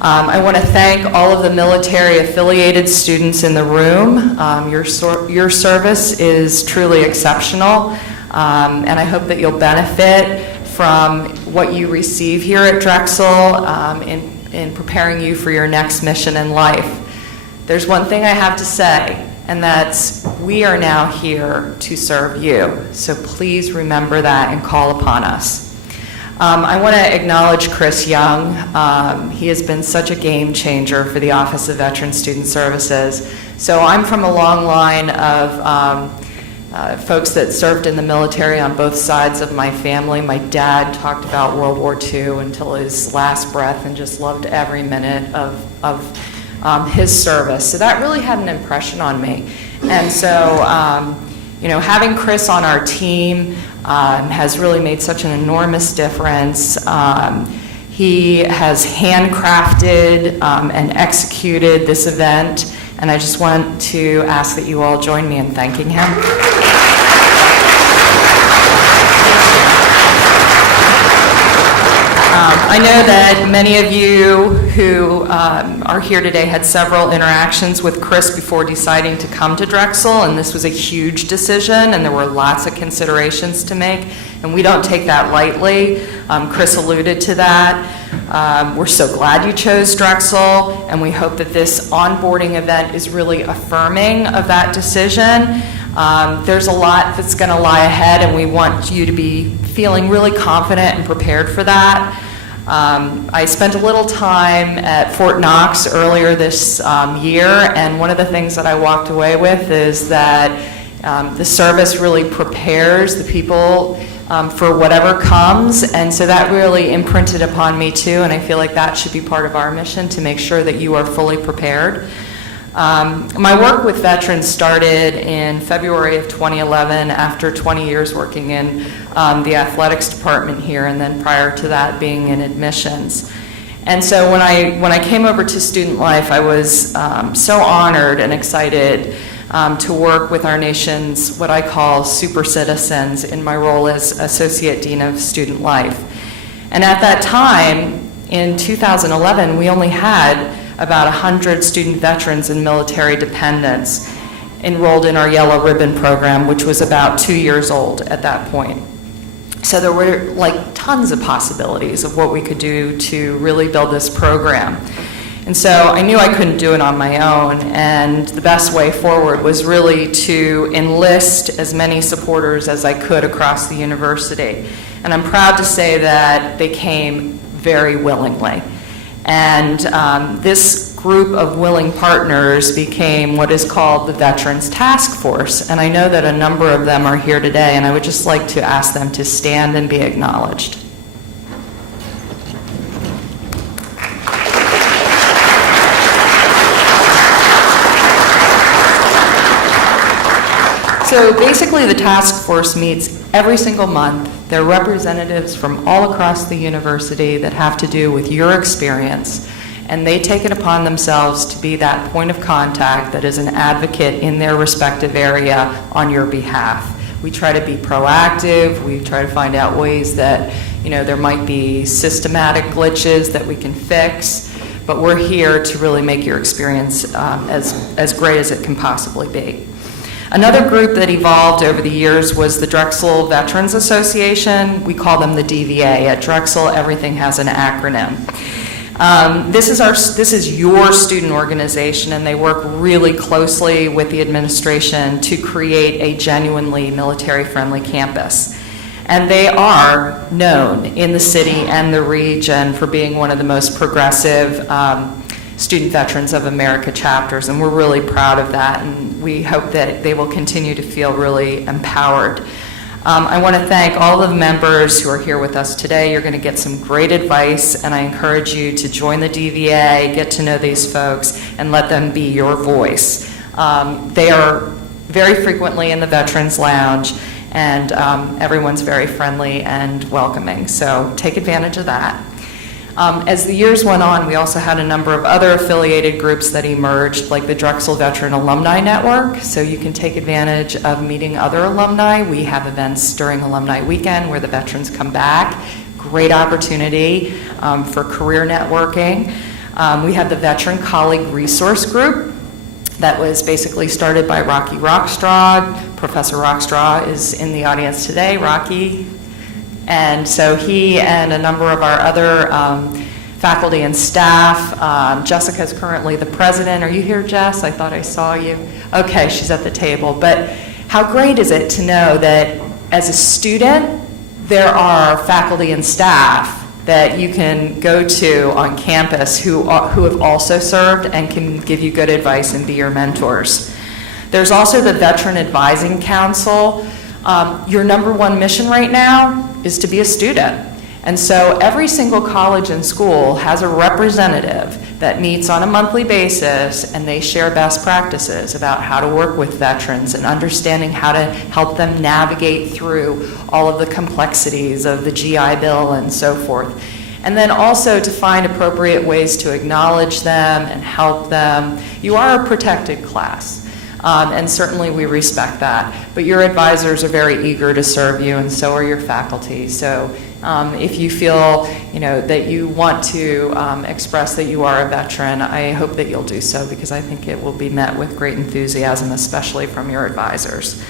I want to thank all of the military-affiliated students in the room. Your service is truly exceptional. And I hope that you'll benefit from what you receive here at Drexel in preparing you for your next mission in life. There's one thing I have to say, and that's we are now here to serve you. So please remember that and call upon us. I want to acknowledge Chris Young. He has been such a game changer for the Office of Veteran Student Services. So I'm from a long line of folks that served in the military on both sides of my family. My dad talked about World War II until his last breath and just loved every minute of his service. So that really had an impression on me. And so, having Chris on our team has really made such an enormous difference. He has handcrafted and executed this event, and I just want to ask that you all join me in thanking him. I know that many of you who are here today had several interactions with Chris before deciding to come to Drexel, and this was a huge decision, and there were lots of considerations to make, and we don't take that lightly. Chris alluded to that. We're so glad you chose Drexel, and we hope that this onboarding event is really affirming of that decision. There's a lot that's going to lie ahead, and we want you to be feeling really confident and prepared for that. I spent a little time at Fort Knox earlier this year, and one of the things that I walked away with is that the service really prepares the people for whatever comes, and so that really imprinted upon me too, and I feel like that should be part of our mission, to make sure that you are fully prepared. My work with veterans started in February of 2011 after 20 years working in the athletics department here, and then prior to that being in admissions. And so when I came over to student life, I was so honored and excited to work with our nation's what I call super citizens in my role as Associate Dean of Student Life. And at that time, in 2011, we only had about 100 student veterans and military dependents enrolled in our Yellow Ribbon program, which was about 2 years old at that point. So there were tons of possibilities of what we could do to really build this program. And so I knew I couldn't do it on my own, and the best way forward was really to enlist as many supporters as I could across the university. And I'm proud to say that they came very willingly. And this group of willing partners became what is called the Veterans Task Force. And I know that a number of them are here today, and I would just like to ask them to stand and be acknowledged. So basically, the task force meets every single month. They're representatives from all across the university that have to do with your experience, and they take it upon themselves to be that point of contact that is an advocate in their respective area on your behalf. We try to be proactive. We try to find out ways that, there might be systematic glitches that we can fix, but we're here to really make your experience as great as it can possibly be. Another group that evolved over the years was the Drexel Veterans Association. We call them the DVA. At Drexel, everything has an acronym. This is your student organization, and they work really closely with the administration to create a genuinely military-friendly campus. And they are known in the city and the region for being one of the most progressive Student Veterans of America chapters, and we're really proud of that, and we hope that they will continue to feel really empowered. I want to thank all of the members who are here with us today. You're going to get some great advice, and I encourage you to join the DVA, get to know these folks, and let them be your voice. They are very frequently in the Veterans Lounge, and everyone's very friendly and welcoming, so take advantage of that. As the years went on, we also had a number of other affiliated groups that emerged, like the Drexel Veteran Alumni Network, so you can take advantage of meeting other alumni. We have events during Alumni Weekend where the veterans come back. Great opportunity for career networking. We have the Veteran Colleague Resource Group that was basically started by Rocky Rockstraw. Professor Rockstraw is in the audience today. Rocky. And so he and a number of our other faculty and staff, Jessica is currently the president. Are you here, Jess? I thought I saw you. Okay, she's at the table. But how great is it to know that as a student, there are faculty and staff that you can go to on campus who have also served and can give you good advice and be your mentors. There's also the Veteran Advising Council. Your number one mission right now is to be a student. And so every single college and school has a representative that meets on a monthly basis, and they share best practices about how to work with veterans and understanding how to help them navigate through all of the complexities of the GI Bill and so forth. And then also to find appropriate ways to acknowledge them and help them. You are a protected class. And certainly we respect that. But your advisors are very eager to serve you, and so are your faculty. So if you feel, that you want to express that you are a veteran, I hope that you'll do so, because I think it will be met with great enthusiasm, especially from your advisors.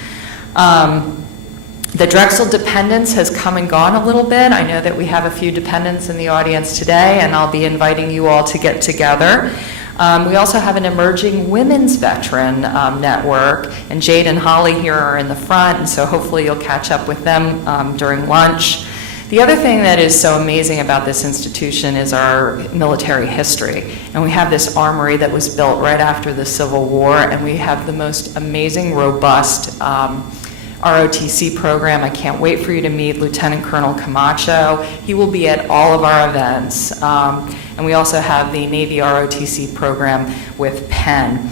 The Drexel dependence has come and gone a little bit. I know that we have a few dependents in the audience today, and I'll be inviting you all to get together. We also have an emerging women's veteran network, and Jade and Holly here are in the front, and so hopefully you'll catch up with them during lunch. The other thing that is so amazing about this institution is our military history. And we have this armory that was built right after the Civil War, and we have the most amazing, robust ROTC program. I can't wait for you to meet Lieutenant Colonel Camacho. He will be at all of our events. And we also have the Navy ROTC program with Penn.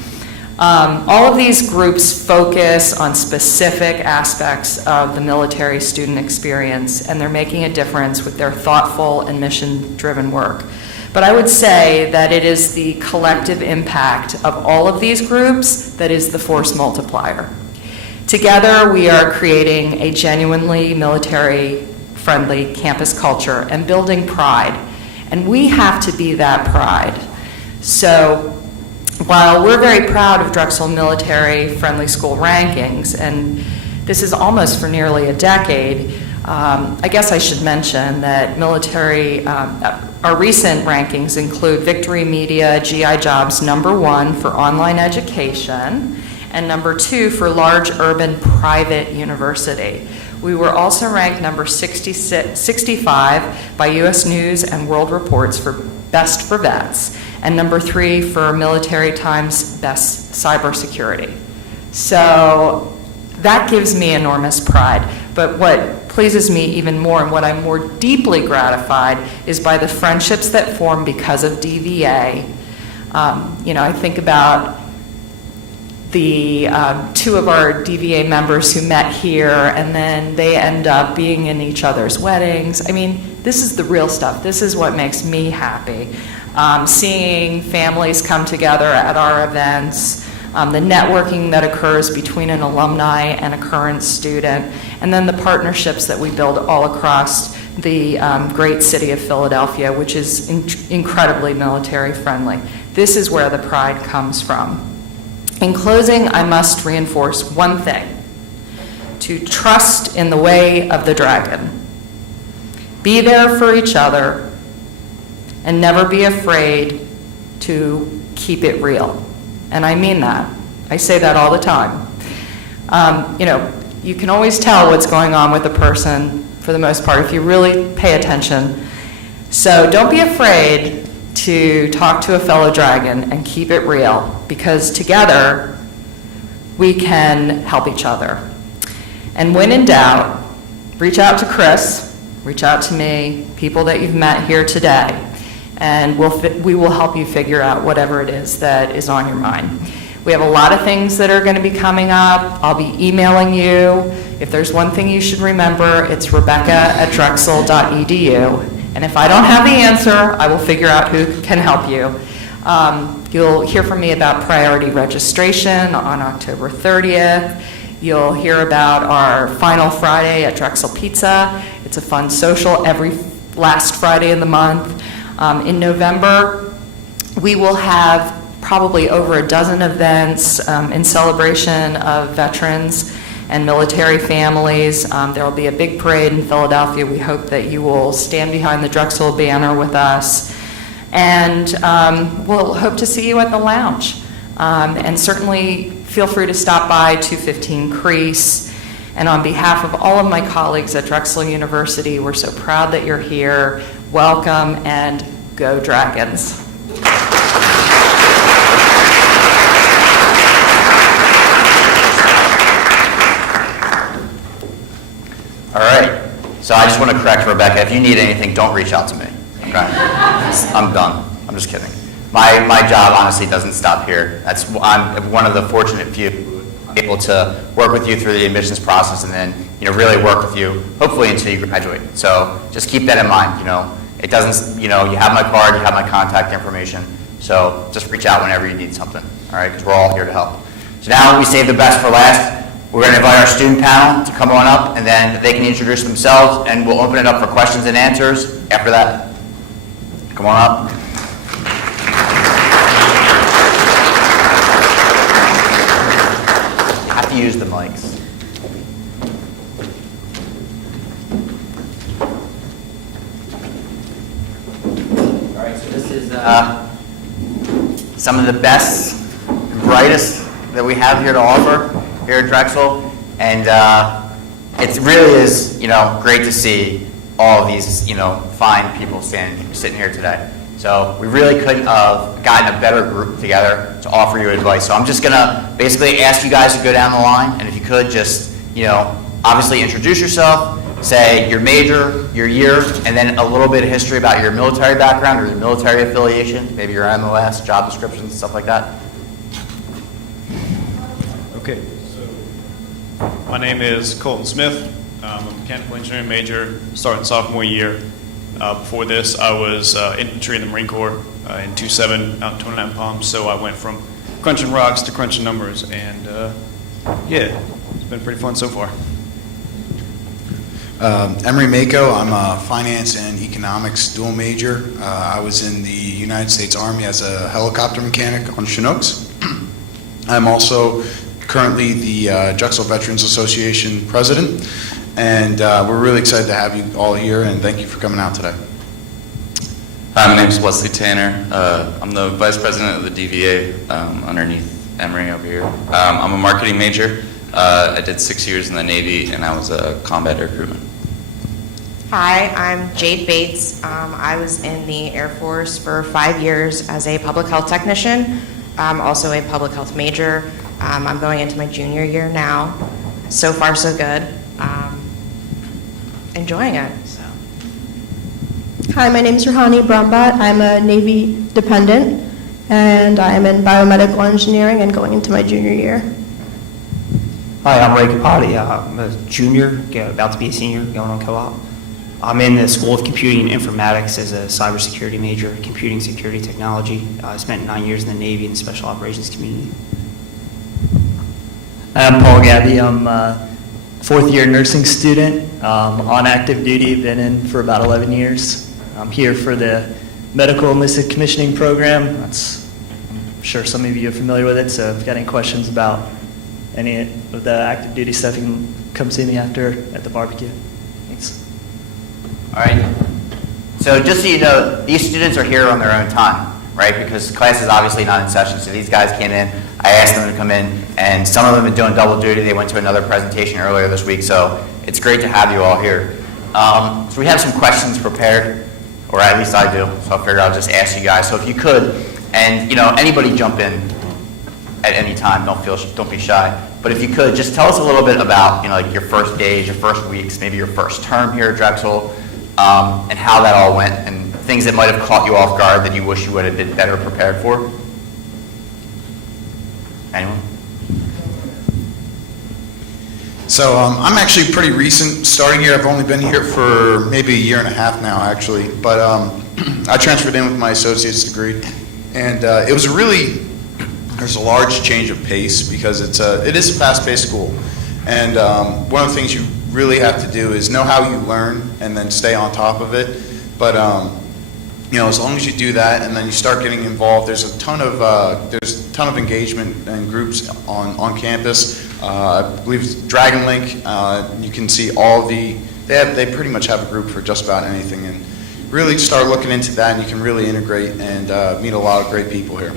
All of these groups focus on specific aspects of the military student experience, and they're making a difference with their thoughtful and mission-driven work. But I would say that it is the collective impact of all of these groups that is the force multiplier. Together, we are creating a genuinely military-friendly campus culture and building pride. And we have to be that pride. So while we're very proud of Drexel Military Friendly School rankings, and this is almost for nearly a decade, I guess I should mention that our recent rankings include Victory Media GI Jobs #1 for online education, and #2 for large urban private university. We were also ranked number 65 by U.S. News and World Report's for Best for Vets, and #3 for Military Times Best Cybersecurity. So that gives me enormous pride. But what pleases me even more, and what I'm more deeply gratified, is by the friendships that form because of DVA. I think about the two of our DVA members who met here, and then they end up being in each other's weddings. I mean, this is the real stuff. This is what makes me happy. Seeing families come together at our events, the networking that occurs between an alumni and a current student, and then the partnerships that we build all across the great city of Philadelphia, which is incredibly military friendly. This is where the pride comes from. In closing, I must reinforce one thing: to trust in the way of the dragon. Be there for each other, and never be afraid to keep it real. And I mean that. I say that all the time. You can always tell what's going on with a person, for the most part, if you really pay attention. So don't be afraid to talk to a fellow dragon and keep it real, because together we can help each other. And when in doubt, reach out to Chris, reach out to me, people that you've met here today, and we will help you figure out whatever it is that is on your mind. We have a lot of things that are going to be coming up. I'll be emailing you. If there's one thing you should remember, it's rebecca@drexel.edu. And if I don't have the answer, I will figure out who can help you. You'll hear from me about priority registration on October 30th. You'll hear about our final Friday at Drexel Pizza. It's a fun social every last Friday in the month. In November, we will have probably over a dozen events in celebration of veterans and military families. There will be a big parade in Philadelphia. We hope that you will stand behind the Drexel banner with us. And we'll hope to see you at the lounge. And certainly feel free to stop by 215 Crease. And on behalf of all of my colleagues at Drexel University, we're so proud that you're here. Welcome, and go Dragons. All right, so I just want to correct Rebecca, if you need anything, don't reach out to me, okay? I'm done, I'm just kidding. My job honestly doesn't stop here. I'm one of the fortunate few who are able to work with you through the admissions process and then, really work with you, hopefully until you graduate. So just keep that in mind, It doesn't, you have my card, you have my contact information, so just reach out whenever you need something, all right? Because we're all here to help. So now we save the best for last. We're going to invite our student panel to come on up, and then they can introduce themselves, and we'll open it up for questions and answers after that. Come on up. You have to use the mics. All right, so this is some of the best, brightest that we have here to offer here at Drexel, and it really is, great to see all of these, fine people sitting here today. So we really couldn't have gotten a better group together to offer you advice. So I'm just gonna basically ask you guys to go down the line, and if you could just, obviously introduce yourself, say your major, your year, and then a little bit of history about your military background or your military affiliation, maybe your MOS, job descriptions, stuff like that. Okay. My name is Colton Smith. I'm a mechanical engineering major, starting sophomore year. Before this, I was infantry in the Marine Corps in 2-7 out in 29 Palms. So I went from crunching rocks to crunching numbers, and yeah, it's been pretty fun so far. Emery Mako, I'm a finance and economics dual major. I was in the United States Army as a helicopter mechanic on Chinooks. I'm also currently the Drexel Veterans Association president, and we're really excited to have you all here, and thank you for coming out today. Hi, my name is Wesley Tanner. I'm the vice president of the DVA underneath Emery over here. I'm a marketing major. I did 6 years in the Navy, and I was a combat air crewman. Hi, I'm Jade Bates. I was in the Air Force for 5 years as a public health technician. I'm also a public health major. I'm going into my junior year now. So far, so good. Enjoying it. So. Hi, my name is Johanna Brahmbhatt. I'm a Navy dependent, and I'm in biomedical engineering and going into my junior year. Hi, I'm Ray Capati. I'm a junior, about to be a senior, going on co-op. I'm in the School of Computing and Informatics as a cybersecurity major, computing security technology. I spent 9 years in the Navy in the Special Operations community. I'm Paul Gabby. I'm a fourth-year nursing student on active duty. Been in for about 11 years. I'm here for the Medical Enlisted Commissioning Program. I'm sure some of you are familiar with it, so if you've got any questions about any of the active duty stuff, you can come see me after at the barbecue. Thanks. All right. So just so you know, these students are here on their own time, right? Because class is obviously not in session. So these guys came in. I asked them to come in, and some of them have been doing double duty. They went to another presentation earlier this week, so it's great to have you all here. So we have some questions prepared, or at least I do. So I figured I'll just ask you guys. So if you could, and anybody jump in at any time. Don't be shy. But if you could, just tell us a little bit about like your first days, your first weeks, maybe your first term here at Drexel, and how that all went, and things that might have caught you off guard that you wish you would have been better prepared for. Anyone? So I'm actually pretty recent starting here. I've only been here for maybe a year and a half now, actually. But I transferred in with my associate's degree, and it was there's a large change of pace because it is a fast-paced school. And one of the things you really have to do is know how you learn and then stay on top of it. But as long as you do that and then you start getting involved, there's a ton of engagement and groups on campus. I believe it's Dragon Link. You can see they pretty much have a group for just about anything, and really start looking into that, and you can really integrate and meet a lot of great people here.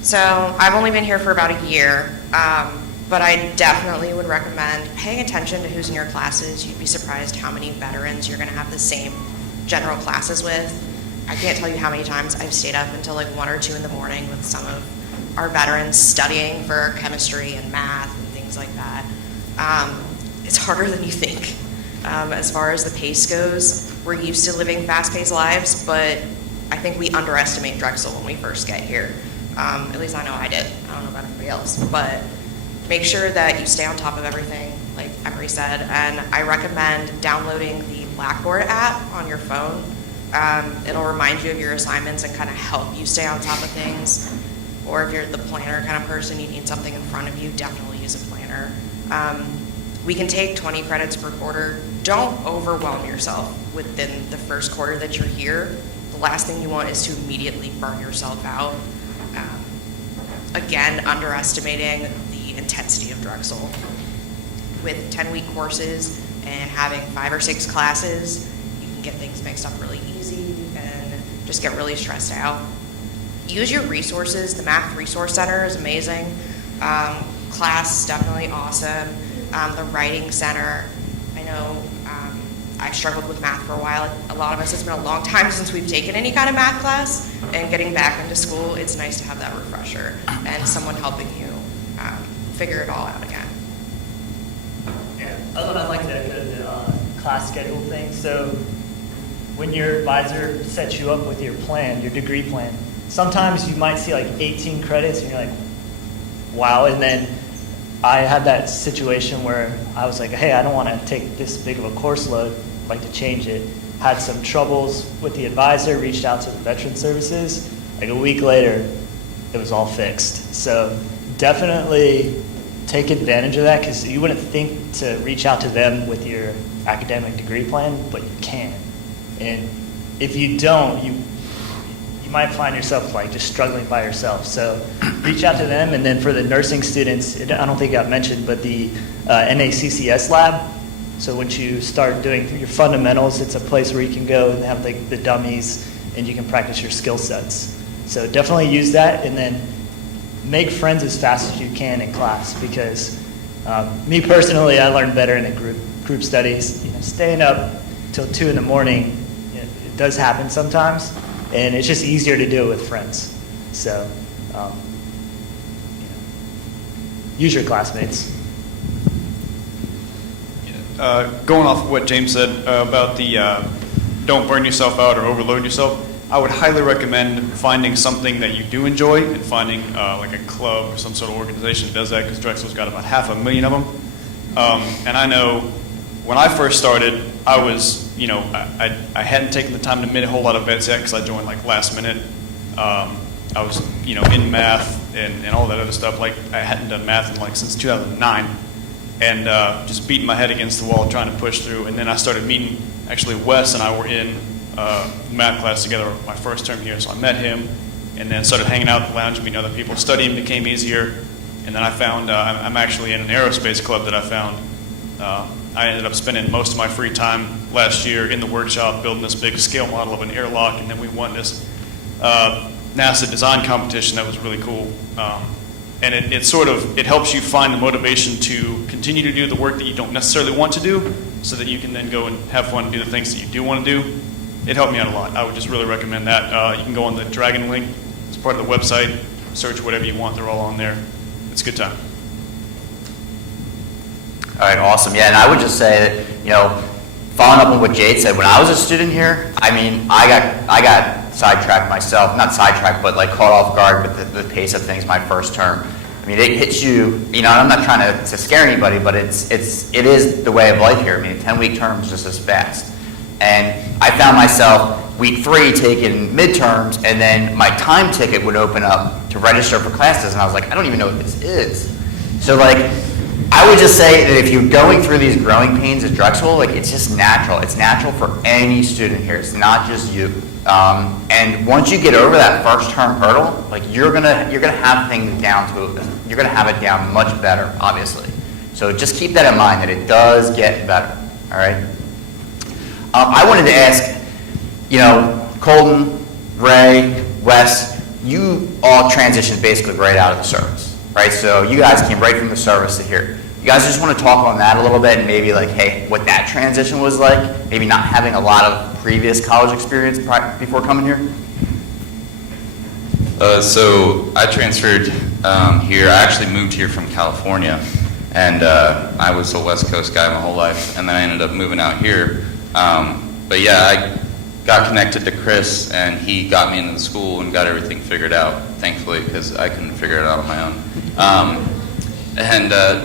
So I've only been here for about a year. But I definitely would recommend paying attention to who's in your classes. You'd be surprised how many veterans you're going to have the same general classes with. I can't tell you how many times I've stayed up until like 1 or 2 in the morning with some of our veterans studying for chemistry and math and things like that. It's harder than you think. As far as the pace goes, we're used to living fast-paced lives, but I think we underestimate Drexel when we first get here. At least I know I did. I don't know about everybody else, but make sure that you stay on top of everything, like Emery said, and I recommend downloading the Blackboard app on your phone. It'll remind you of your assignments and kind of help you stay on top of things. Or if you're the planner kind of person, you need something in front of you, definitely use a planner. We can take 20 credits per quarter. Don't overwhelm yourself within the first quarter that you're here. The last thing you want is to immediately burn yourself out. Again, underestimating the intensity of Drexel. With 10-week courses and having 5 or 6 classes, you can get things mixed up really easy and just get really stressed out. Use your resources. The Math Resource Center is amazing. Class, definitely awesome. The Writing Center, I know I struggled with math for a while. A lot of us, it's been a long time since we've taken any kind of math class, and getting back into school, it's nice to have that refresher and someone helping you figure it all out again. Yeah, other than I'd like to echo the class schedule thing. So when your advisor sets you up with your plan, your degree plan, sometimes you might see like 18 credits and you're like, wow. And then I had that situation where I was like, hey, I don't want to take this big of a course load, I'd like to change it. Had some troubles with the advisor, reached out to the Veteran Services. Like a week later, it was all fixed. So definitely take advantage of that, because you wouldn't think to reach out to them with your academic degree plan, but you can. And if you don't, you might find yourself like just struggling by yourself. So reach out to them. And then for the nursing students, I don't think it got mentioned, but the NACCS lab. So once you start doing your fundamentals, it's a place where you can go and have like the dummies and you can practice your skill sets. So definitely use that, and then make friends as fast as you can in class, because me personally, I learned better in a group studies. You know, staying up till 2 in the morning, you know, it does happen sometimes, and it's just easier to do it with friends. So use your classmates. Going off of what James said about the don't burn yourself out or overload yourself, I would highly recommend finding something that you do enjoy and finding like a club or some sort of organization that does that, because Drexel's got about 500,000 of them. And I know when I first started, I was, I hadn't taken the time to admit a whole lot of vets yet because I joined like last minute. I was, in math and all that other stuff. Like I hadn't done math in since 2009. And just beating my head against the wall trying to push through. And then I started meeting, actually Wes and I were in math class together my first term here, so I met him and then started hanging out at the lounge, meeting other people. Studying became easier, and then I found, I'm actually in an aerospace club that I found. I ended up spending most of my free time last year in the workshop building this big scale model of an airlock, and then we won this NASA design competition that was really cool. And it helps you find the motivation to continue to do the work that you don't necessarily want to do, so that you can then go and have fun and do the things that you do want to do. It helped me out a lot. I would just really recommend that. You can go on the Dragon link. It's part of the website. Search whatever you want. They're all on there. It's a good time. All right, awesome. Yeah, and I would just say that, following up on what Jade said, when I was a student here, I got sidetracked myself. Not sidetracked, but caught off guard with the pace of things my first term. It hits you, and I'm not trying to scare anybody, but it is the way of life here. 10-week terms just as fast. And I found myself week 3 taking midterms, and then my time ticket would open up to register for classes, and I was like, I don't even know what this is. So I would just say that if you're going through these growing pains at Drexel, it's just natural. It's natural for any student here. It's not just you. And once you get over that first term hurdle, you're gonna have things down you're gonna have it down much better, obviously. So just keep that in mind, that it does get better. All right. I wanted to ask, Colton, Ray, Wes, you all transitioned basically right out of the service. right? So you guys came right from the service to here. You guys just want to talk on that a little bit and maybe like, hey, what that transition was like, maybe not having a lot of previous college experience before coming here? So I transferred here. I actually moved here from California, and I was a West Coast guy my whole life, and then I ended up moving out here. But yeah, I got connected to Chris, and he got me into the school and got everything figured out, thankfully, because I couldn't figure it out on my own.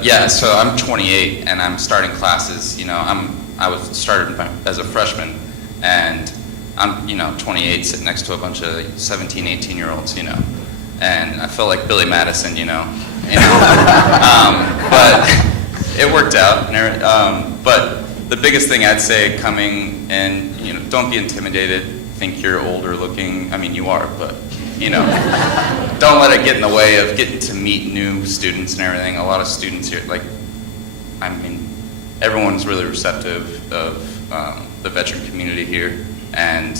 Yeah, so I'm 28, and I'm starting classes. You know, I was started as a freshman, and I'm 28, sitting next to a bunch of 17, 18-year-olds, and I felt like Billy Madison, but it worked out. But the biggest thing I'd say coming in, don't be intimidated. Think you're older looking. I mean, you are, but don't let it get in the way of getting to meet new students and everything. A lot of students here, everyone's really receptive of the veteran community here, and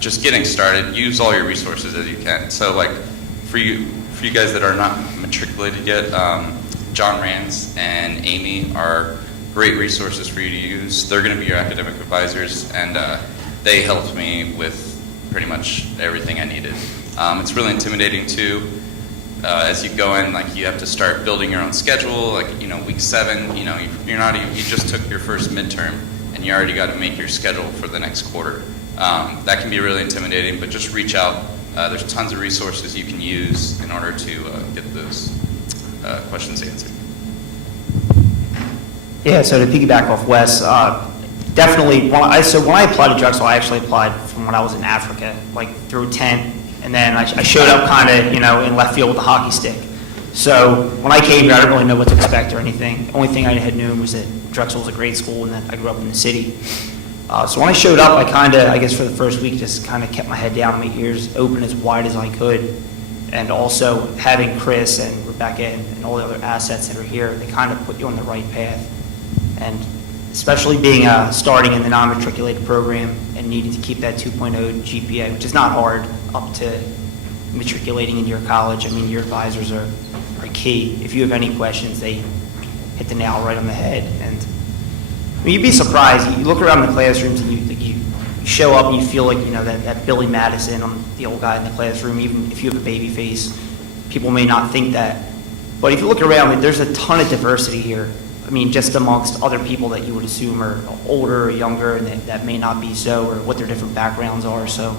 just getting started, use all your resources as you can. So for you guys that are not matriculated yet, John Rands and Amy are great resources for you to use. They're going to be your academic advisors, and they helped me with pretty much everything I needed. It's really intimidating too. As you go in, you have to start building your own schedule. Week 7, you just took your first midterm, and you already got to make your schedule for the next quarter. That can be really intimidating, but just reach out. There's tons of resources you can use in order to get those questions answered. Yeah, so to piggyback off Wes, definitely, when I applied to Drexel, I actually applied from when I was in Africa, through 10, and then I showed up kind of, in left field with the hockey stick. So when I came here, I didn't really know what to expect or anything. The only thing I had known was that Drexel was a great school and that I grew up in the city. So when I showed up, I guess for the first week, just kind of kept my head down, my ears open as wide as I could. And also having Chris and Rebecca and all the other assets that are here, they kind of put you on the right path. And especially being starting in the non-matriculated program and needing to keep that 2.0 GPA, which is not hard, up to matriculating into your college. I mean, your advisors are key. If you have any questions, they hit the nail right on the head. And you'd be surprised. You look around the classrooms and you show up and you feel like, that Billy Madison, I'm the old guy in the classroom, even if you have a baby face. People may not think that. But if you look around, there's a ton of diversity here. I mean, just amongst other people that you would assume are older or younger and that may not be so, or what their different backgrounds are. So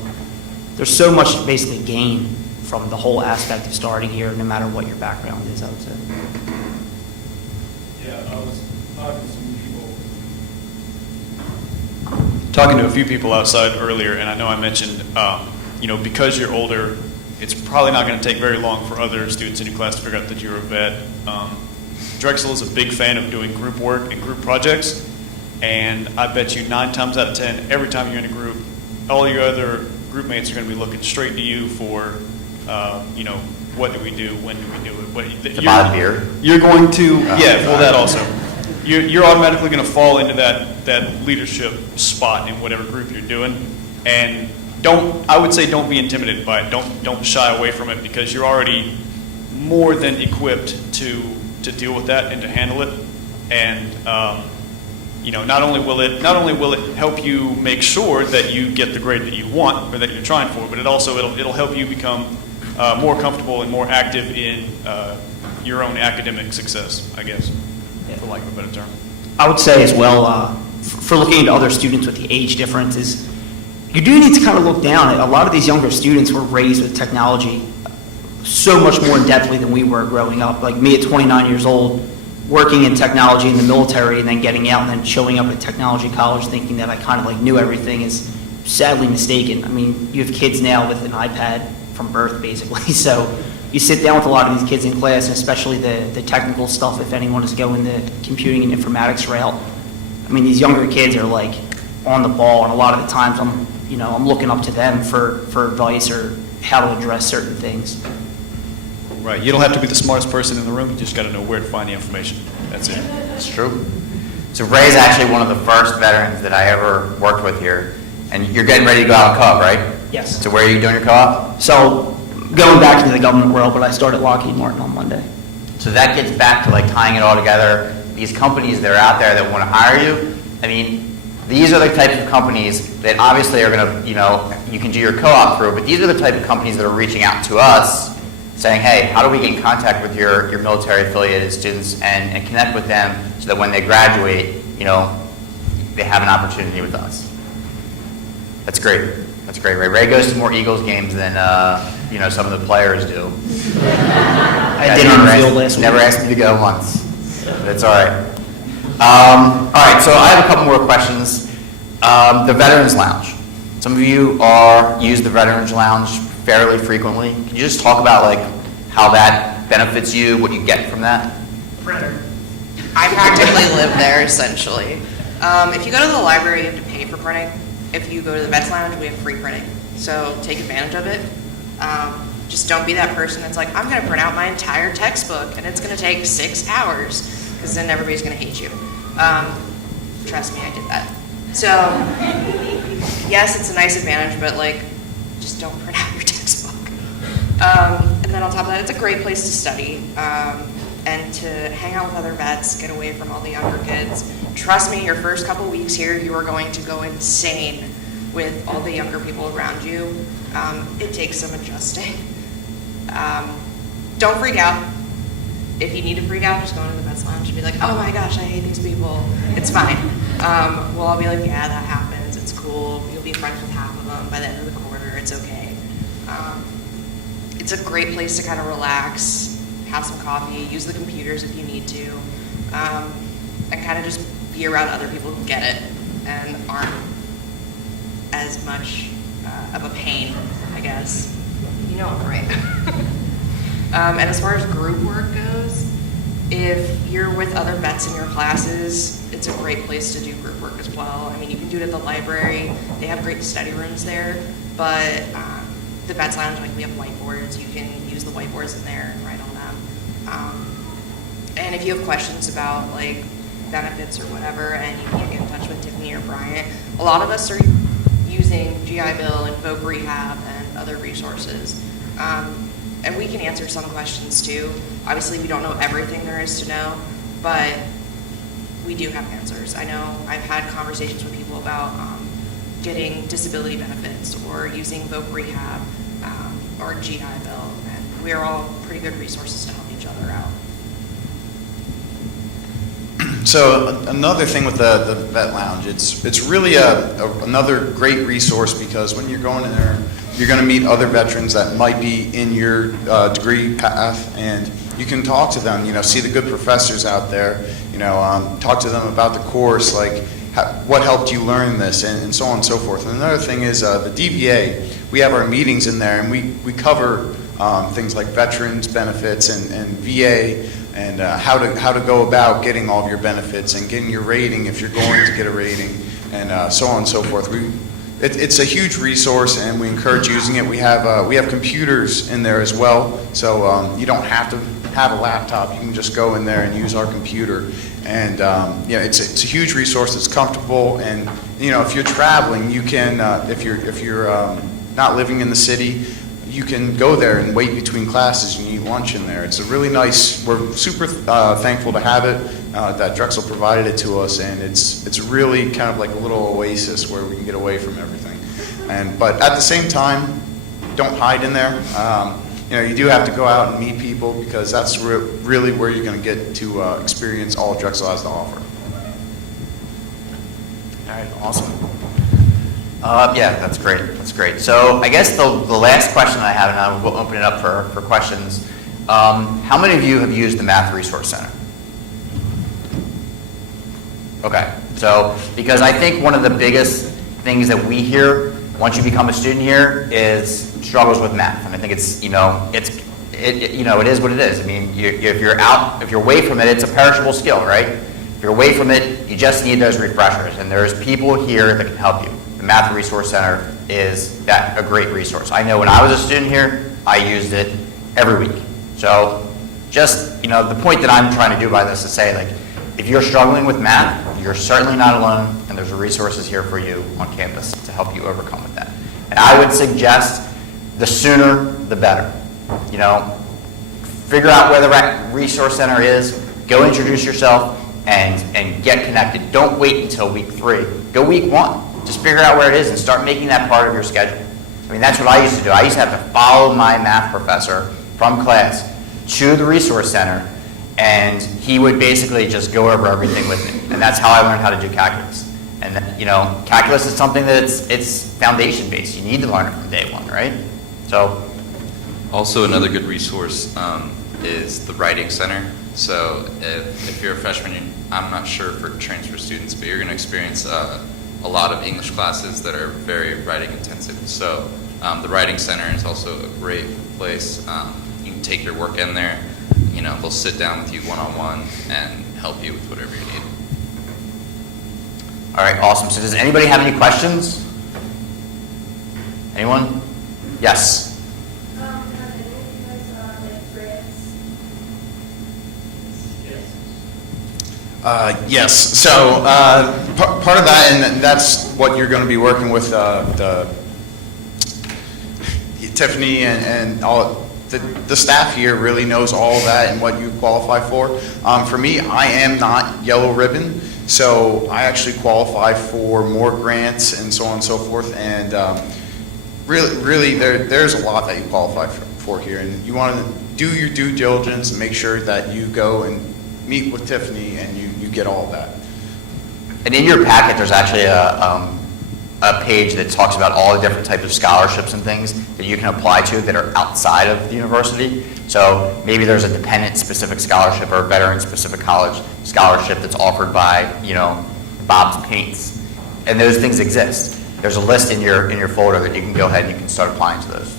there's so much to basically gain from the whole aspect of starting here, no matter what your background is, I would say. Yeah, I was talking to a few people outside earlier, and I know I mentioned, because you're older, it's probably not going to take very long for other students in your class to figure out that you're a vet. Drexel is a big fan of doing group work and group projects, and I bet you 9 times out of 10, every time you're in a group, all your other group mates are going to be looking straight to you for, what do we do, when do we do it? To buy the beer? You're going to, that also. You're automatically going to fall into that leadership spot in whatever group you're doing, and I would say don't be intimidated by it. Don't shy away from it, because you're already more than equipped to deal with that and to handle it. And not only will it help you make sure that you get the grade that you want or that you're trying for, but it'll help you become more comfortable and more active in your own academic success, I guess, for lack of a better term. I would say as well, for looking into other students with the age differences, you do need to kind of look down. A lot of these younger students were raised with technology so much more in-depthly than we were growing up. Like me at 29 years old, working in technology in the military and then getting out and then showing up at technology college thinking that I kind of knew everything is sadly mistaken. I mean, you have kids now with an iPad from birth, basically. So you sit down with a lot of these kids in class, and especially the technical stuff, if anyone is going the computing and informatics route. I mean, these younger kids are on the ball, and a lot of the times I'm looking up to them for advice or how to address certain things. Right. You don't have to be the smartest person in the room. You just got to know where to find the information. That's it. It's true. So Ray's actually one of the first veterans that I ever worked with here. And you're getting ready to go out in co-op, right? Yes. So where are you doing your co-op? So going back into the government world, but I started Lockheed Martin on Monday. So that gets back to like tying it all together. These companies that are out there that want to hire you, I mean, these are the types of companies that obviously are going to, you can do your co-op through, but these are the type of companies that are reaching out to us saying, hey, how do we get in contact with your military affiliated students and connect with them so that when they graduate, they have an opportunity with us. That's great. That's great. Ray goes to more Eagles games than some of the players do. I did on the field last week. Never asked me to go once. That's all right. All right, so I have a couple more questions. The Veterans Lounge. Some of you use the Veterans Lounge fairly frequently. Can you just talk about like how that benefits you, what you get from that? Printer. I practically live there, essentially. If you go to the library, you have to pay for printing. If you go to the Vets Lounge, we have free printing. So take advantage of it. Just don't be that person that's like, I'm going to print out my entire textbook, and it's going to take 6 hours, because then everybody's going to hate you. Trust me, I did that. So, yes, it's a nice advantage, but like, just don't print out your textbook. And then on top of that, it's a great place to study. And to hang out with other vets, get away from all the younger kids. Trust me, your first couple weeks here, you are going to go insane with all the younger people around you. It takes some adjusting. Don't freak out. If you need to freak out, just go into the Vets Lounge and be like, oh my gosh, I hate these people. It's fine. We'll all be like, yeah, that happens. It's cool. You'll be friends with half of them by the end of the quarter. It's okay. It's a great place to kind of relax, have some coffee, use the computers if you need to, and kind of just be around other people who get it and aren't as much of a pain, I guess. You know I'm right. And as far as group work goes, if you're with other vets in your classes, it's a great place to do group work as well. I mean, you can do it at the library. They have great study rooms there, but the Vets Lounge, like we have whiteboards. You can use the whiteboards in there and write on them. And if you have questions about like benefits or whatever, and you can't get in touch with Tiffany or Bryant, a lot of us are using GI Bill and Voc Rehab and other resources. And we can answer some questions too. Obviously, we don't know everything there is to know, but we do have answers. I know I've had conversations with people about getting disability benefits or using Voc Rehab or GI Bill, and we're all pretty good resources to help each other out. So another thing with the Vet Lounge, it's really another great resource, because when you're going in there, you're going to meet other veterans that might be in your degree path, and you can talk to them, see the good professors out there, talk to them about the course, like what helped you learn this, and so on and so forth. And another thing is the DVA, we have our meetings in there, and we cover things like veterans benefits and VA, and how to go about getting all of your benefits and getting your rating if you're going to get a rating, and so on and so forth. It's a huge resource, and we encourage using it. We have computers in there as well, so you don't have to have a laptop. You can just go in there and use our computer, and it's a huge resource. It's comfortable, and if you're traveling, you can if you're not living in the city, you can go there and wait between classes and eat lunch in there. It's a really nice. We're super thankful to have it. That Drexel provided it to us, and it's really kind of like a little oasis where we can get away from everything. But at the same time, don't hide in there. You do have to go out and meet people, because that's really where you're going to get to experience all Drexel has to offer. All right, awesome. Yeah, that's great. That's great. So I guess the last question I have, and I will open it up for questions. How many of you have used the Math Resource Center? Okay, so because I think one of the biggest things that we hear once you become a student here is struggles with math, and I think it's it is what it is. I mean, if you're away from it, it's a perishable skill, right? If you're away from it, you just need those refreshers, and there's people here that can help you. The Math Resource Center is a great resource. I know when I was a student here, I used it every week. So just the point that I'm trying to do by this is say, like, if you're struggling with math, you're certainly not alone, and there's resources here for you on campus to help you overcome with that. And I would suggest the sooner, the better. figure out where the resource center is, go introduce yourself, and get connected. Don't wait until week 3. Go week 1. Just figure out where it is and start making that part of your schedule. I mean, that's what I used to do. I used to have to follow my math professor from class to the resource center, and he would basically just go over everything with me. And that's how I learned how to do calculus. And then, calculus is something that it's foundation-based. You need to learn it from day 1, right? So, Also, another good resource is the Writing Center. So if you're a freshman, I'm not sure for transfer students, but you're going to experience a lot of English classes that are very writing intensive. So the Writing Center is also a great place. You can take your work in there. They'll sit down with you one-on-one and help you with whatever you need. all right, awesome. So does anybody have any questions? Anyone? Yes. Yes. So part of that, and that's what you're going to be working with Tiffany and all the staff here really knows all of that and what you qualify for. For me, I am not yellow ribbon, so I actually qualify for more grants and so on and so forth. And really, there's a lot that you qualify for here, and you want to do your due diligence and make sure that you go and meet with Tiffany and you get all of that. And in your packet, there's actually a page that talks about all the different types of scholarships and things that you can apply to that are outside of the university. So maybe there's a dependent-specific scholarship or a veteran-specific college scholarship that's offered by, Bob's Paints. And those things exist. There's a list in your folder that you can go ahead and you can start applying to those.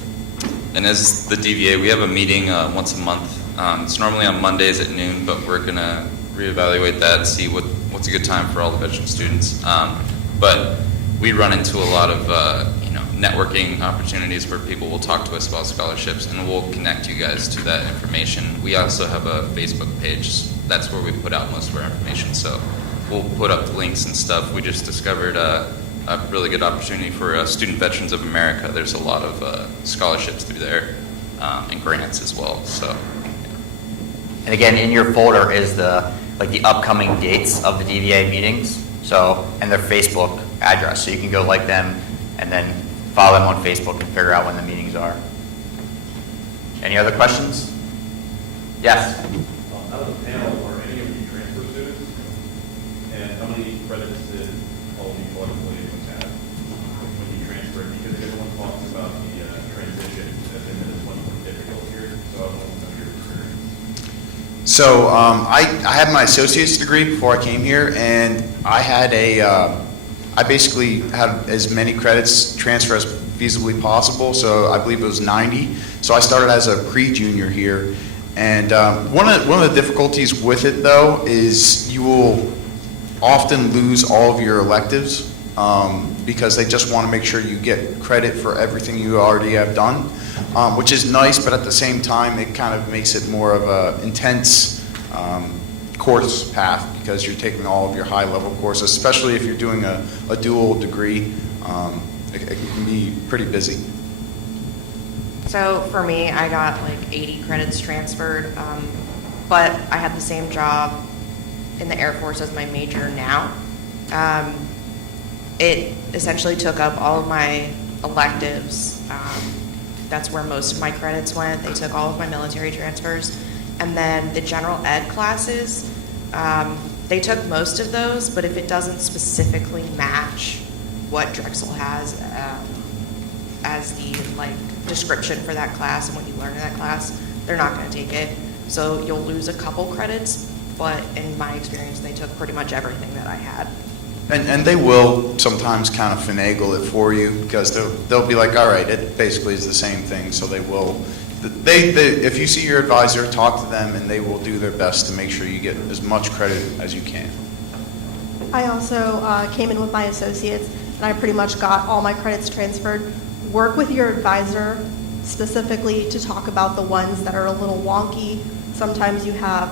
And as the DVA, we have a meeting once a month. It's normally on Mondays at noon, but we're going to reevaluate that and see what's a good time for all the veteran students. But we run into a lot of networking opportunities where people will talk to us about scholarships, and we'll connect you guys to that information. We also have a Facebook page. That's where we put out most of our information. So we'll put up the links and stuff. We just discovered a really good opportunity for Student Veterans of America. There's a lot of scholarships through there and grants as well. So. And again, in your folder is the upcoming dates of the DVA meetings, and their Facebook address, so you can go like them and then follow them on Facebook and figure out when the meetings are. Any other questions? Yes? Out of the panel, are any of you transfer students? And how many credits did all of you collectively have when you transferred? Because everyone talks about the transition as in it's one of the difficult here, so I want to know your experience. So I had my associate's degree before I came here, and I had I basically had as many credits transfer as feasibly possible, so I believe it was 90. So I started as a pre-junior here, and one of the difficulties with it, though, is you will often lose all of your electives because they just want to make sure you get credit for everything you already have done, which is nice, but at the same time, it kind of makes it more of an intense course path because you're taking all of your high-level courses, especially if you're doing a dual degree. It can be pretty busy. So for me, I got like 80 credits transferred, but I had the same job in the Air Force as my major now. It essentially took up all of my electives. That's where most of my credits went. They took all of my military transfers. And then the general ed classes, they took most of those, but if it doesn't specifically match what Drexel has as the description for that class and what you learn in that class, they're not going to take it. So you'll lose a couple credits, but in my experience, they took pretty much everything that I had. And they will sometimes kind of finagle it for you because they'll be like, all right, it basically is the same thing, so they will. If you see your advisor, talk to them, and they will do their best to make sure you get as much credit as you can. I also came in with my associates, and I pretty much got all my credits transferred. Work with your advisor specifically to talk about the ones that are a little wonky. Sometimes you have,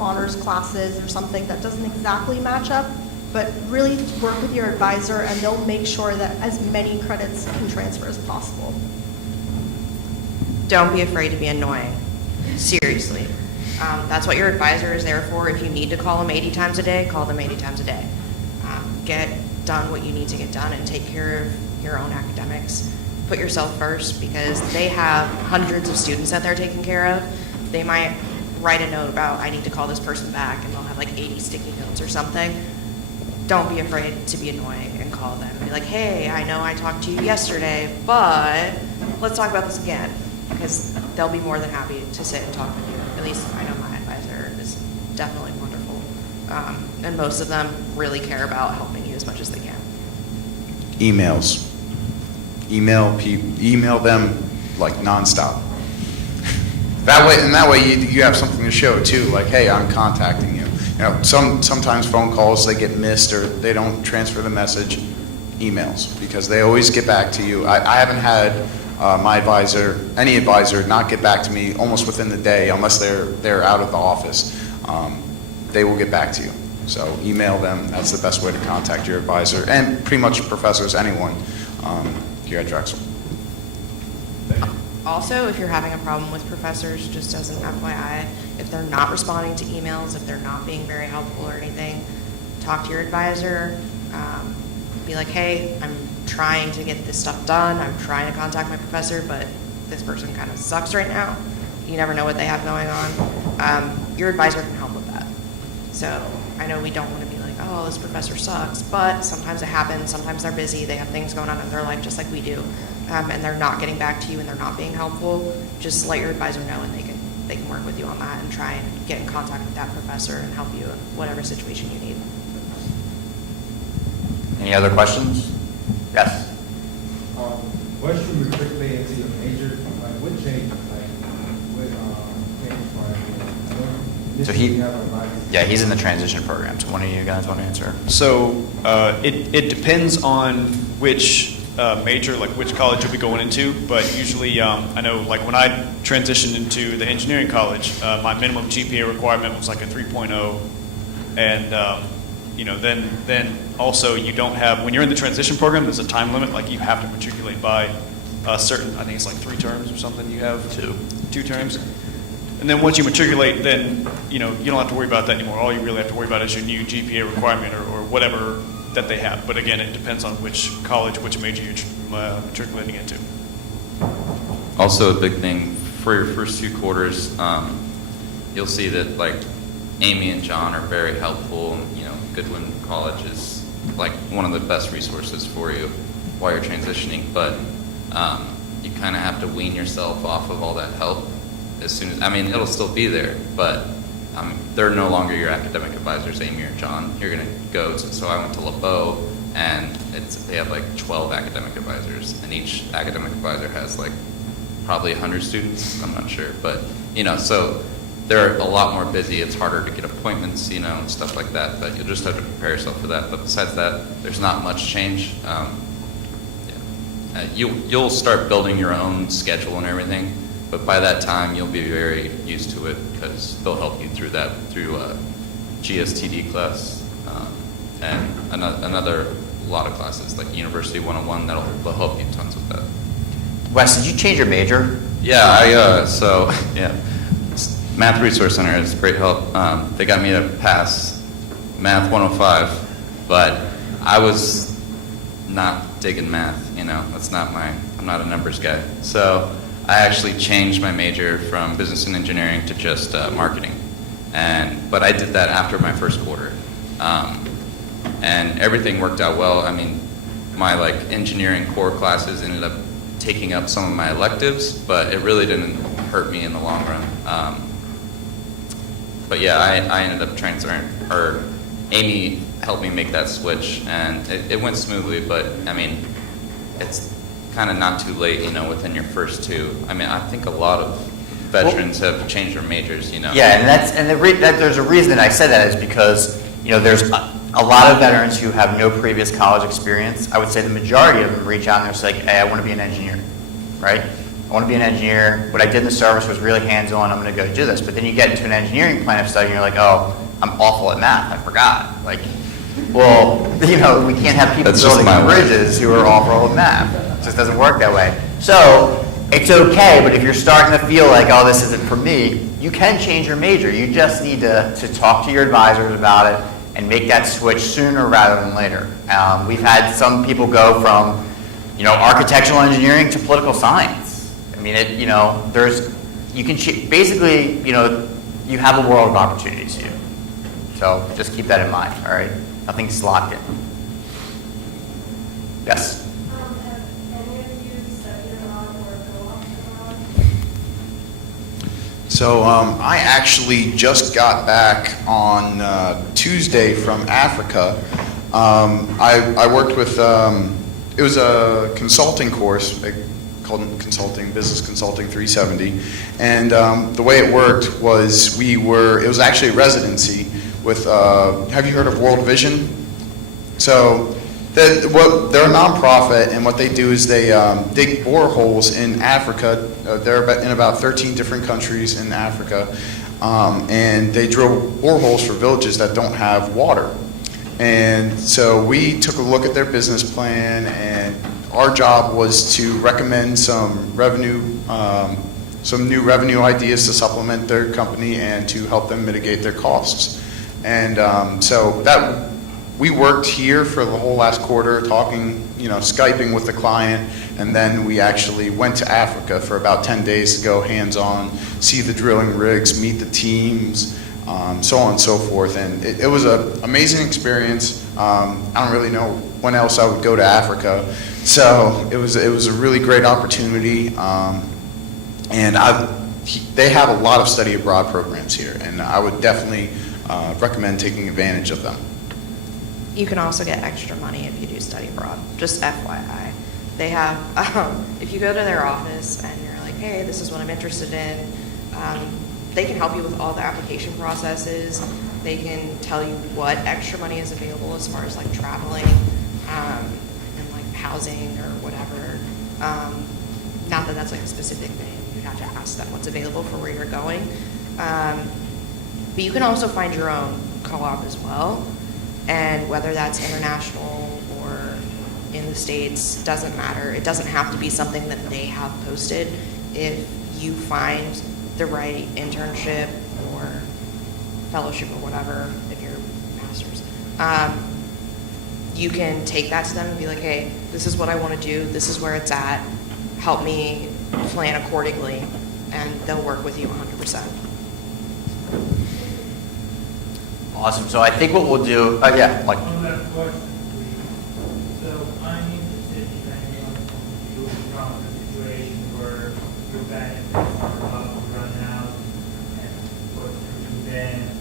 honors classes or something that doesn't exactly match up, but really work with your advisor, and they'll make sure that as many credits can transfer as possible. Don't be afraid to be annoying. Seriously. That's what your advisor is there for. If you need to call them 80 times a day, call them 80 times a day. Get done what you need to get done and take care of your own academics. Put yourself first, because they have hundreds of students that they're taking care of. They might write a note about, I need to call this person back, and they'll have like 80 sticky notes or something. Don't be afraid to be annoying and call them and be like, hey, I know I talked to you yesterday, but let's talk about this again, because they'll be more than happy to sit and talk with you. At least I know my advisor is definitely wonderful. And most of them really care about helping you as much as they can. Emails. Email them like nonstop. That way you have something to show too, like, hey, I'm contacting you. You know, sometimes phone calls, they get missed or they don't transfer the message. Emails, because they always get back to you. I haven't had any advisor not get back to me almost within the day, unless they're out of the office. They will get back to you. So email them. That's the best way to contact your advisor, and pretty much professors, anyone here at Drexel. Also, if you're having a problem with professors, just as an FYI, if they're not responding to emails, if they're not being very helpful or anything, talk to your advisor. Be like, hey, I'm trying to get this stuff done. I'm trying to contact my professor, but this person kind of sucks right now. You never know what they have going on. Your advisor can help with that. So I know we don't want to be like, oh, this professor sucks, but sometimes it happens. Sometimes they're busy. They have things going on in their life just like we do. And they're not getting back to you and they're not being helpful. Just let your advisor know, and they can work with you on that and try and get in contact with that professor and help you in whatever situation you need. Any other questions? Yes. Once you matriculate into your major, like what changed? Like what changed for Yeah, he's in the transition program. So one of you guys want to answer? So it depends on which major, like which college you'll be going into, but usually I know like when I transitioned into the engineering college, my minimum GPA requirement was like a 3.0, and you know, then also you don't have, when you're in the transition program, there's a time limit, like you have to matriculate by a certain, I think it's like 3 terms or something, you have two terms. And then once you matriculate, then you know, you don't have to worry about that anymore. All you really have to worry about is your new GPA requirement or whatever that they have. But again, it depends on which college, which major you're matriculating into. Also, a big thing for your first 2 quarters, you'll see that like Amy and John are very helpful. You know, Goodwin College is like one of the best resources for you while you're transitioning. But you kind of have to wean yourself off of all that help as soon as. I mean, it'll still be there, but they're no longer your academic advisors, Amy or John. You're going to go to, so I went to LeBeau, and they have like 12 academic advisors, and each academic advisor has like probably 100 students, I'm not sure, but you know, so they're a lot more busy. It's harder to get appointments, you know, and stuff like that, but you'll just have to prepare yourself for that. But besides that, there's not much change. You'll start building your own schedule and everything, but by that time, you'll be very used to it because they'll help you through that, through GSTD class, and another lot of classes like University 101 they'll help you tons with that. Wes, did you change your major? Yeah, Math Resource Center is great help. They got me to pass Math 105, but I was not digging math, you know, I'm not a numbers guy. So I actually changed my major from business and engineering to just marketing. But I did that after my first quarter. And everything worked out well. I mean, my like engineering core classes ended up taking up some of my electives, but it really didn't hurt me in the long run. But yeah, I ended up transferring, or Amy helped me make that switch, and it went smoothly, but I mean, it's kind of not too late, you know, within your first 2. I mean, I think a lot of veterans have changed their majors, you know. Yeah, and there's a reason I said that is because, you know, there's a lot of veterans who have no previous college experience. I would say the majority of them reach out and they're like, hey, I want to be an engineer, right? I want to be an engineer. What I did in the service was really hands-on. I'm going to go do this. But then you get into an engineering plan of study and you're like, oh, I'm awful at math. I forgot. Like, well, you know, we can't have people building bridges who are awful at math. It just doesn't work that way. So it's okay, but if you're starting to feel like, oh, this isn't for me, you can change your major. You just need to talk to your advisors about it and make that switch sooner rather than later. We've had some people go from, architectural engineering to political science. I mean, basically, you have a world of opportunities here. So just keep that in mind, all right? Nothing's locked in. Yes? So I actually just got back on Tuesday from Africa. I worked with, it was a consulting course called Business Consulting 370. And the way it worked was it was actually a residency with, have you heard of World Vision? So they're a nonprofit, and what they do is they dig boreholes in Africa. They're in about 13 different countries in Africa, and they drill boreholes for villages that don't have water. And so we took a look at their business plan, and our job was to recommend some new revenue ideas to supplement their company and to help them mitigate their costs. And so that we worked here for the whole last quarter, talking, Skyping with the client, and then we actually went to Africa for about 10 days to go hands-on, see the drilling rigs, meet the teams, so on and so forth. And it was an amazing experience. I don't really know when else I would go to Africa, so it was a really great opportunity. And they have a lot of study abroad programs here, and I would definitely recommend taking advantage of them. You can also get extra money if you do study abroad, just FYI. They have, if you go to their office and you're like, hey, this is what I'm interested in, they can help you with all the application processes. They can tell you what extra money is available as far as like traveling and like housing or whatever. Not that that's like a specific thing. You'd have to ask them what's available for where you're going. But you can also find your own co-op as well. And whether that's international or in the States, doesn't matter. It doesn't have to be something that they have posted. If you find the right internship or fellowship or whatever, if you're master's, you can take that to them and be like, hey, this is what I want to do. This is where it's at. Help me plan accordingly. And they'll work with you 100%. Awesome. So I think what we'll do, yeah, Mike. One last question, please. So I'm interested in depending on you from a situation where your benefits are about to run out and what to do then.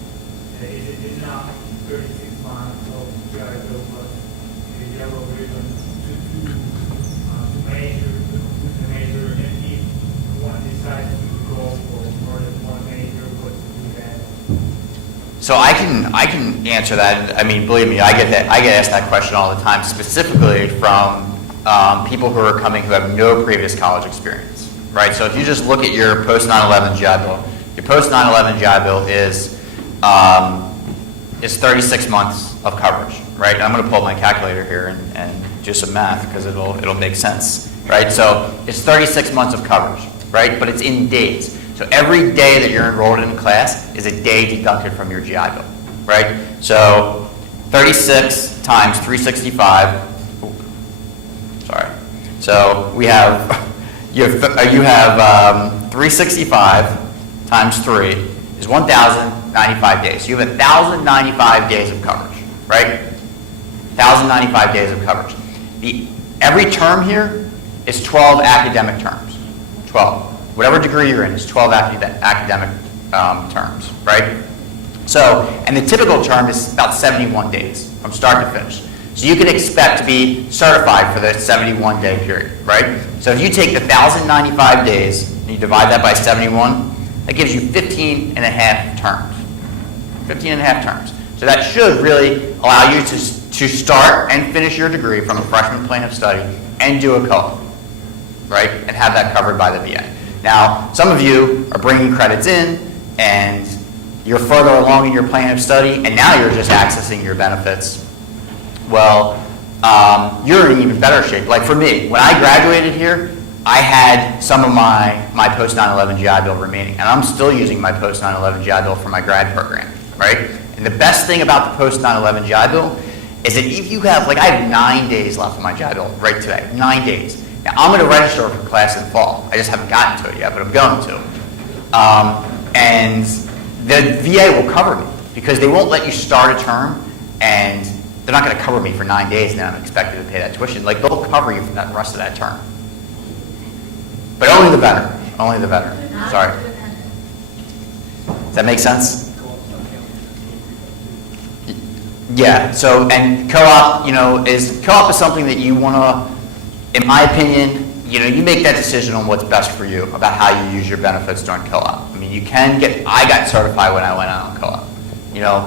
Is it enough 36 months of Drexel plus the yellow ribbon to major, and if one decides to go for more than one major, what to do then? So I can answer that. I mean, believe me, I get asked that question all the time, specifically from people who are coming who have no previous college experience, right? So if you just look at your post 9/11 GI Bill, your post 9/11 GI Bill is 36 months of coverage, right? I'm going to pull up my calculator here and do some math because it'll make sense, right? So it's 36 months of coverage, right? But it's in days. So every day that you're enrolled in class is a day deducted from your GI Bill, right? So 36 times 365, sorry. So you have 365 times 3 is 1,095 days. So you have 1,095 days of coverage, right? 1,095 days of coverage. Every term here is 12 academic terms, 12. Whatever degree you're in is 12 academic terms, right? So, and the typical term is about 71 days from start to finish. So you can expect to be certified for the 71-day period, right? So if you take the 1,095 days and you divide that by 71, that gives you 15 and a half terms. 15 and a half terms. So that should really allow you to start and finish your degree from a freshman plan of study and do a co-op, right? And have that covered by the VA. Now, some of you are bringing credits in, and you're further along in your plan of study, and now you're just accessing your benefits. Well, you're in even better shape. Like for me, when I graduated here, I had some of my post 9/11 GI Bill remaining, and I'm still using my post 9/11 GI Bill for my grad program, right? And the best thing about the post 9/11 GI Bill is that if you have, like, I have 9 days left of my GI Bill right today, 9 days. Now, I'm going to register for class in the fall. I just haven't gotten to it yet, but I'm going to. And the VA will cover me because they won't let you start a term and they're not going to cover me for 9 days and then I'm expected to pay that tuition. Like, they'll cover you for the rest of that term. But only the better. Only the better. Sorry. Does that make sense? Yeah, so, and co-op, co-op is something that you want to, in my opinion, you make that decision on what's best for you about how you use your benefits during co-op. I mean, I got certified when I went out on co-op.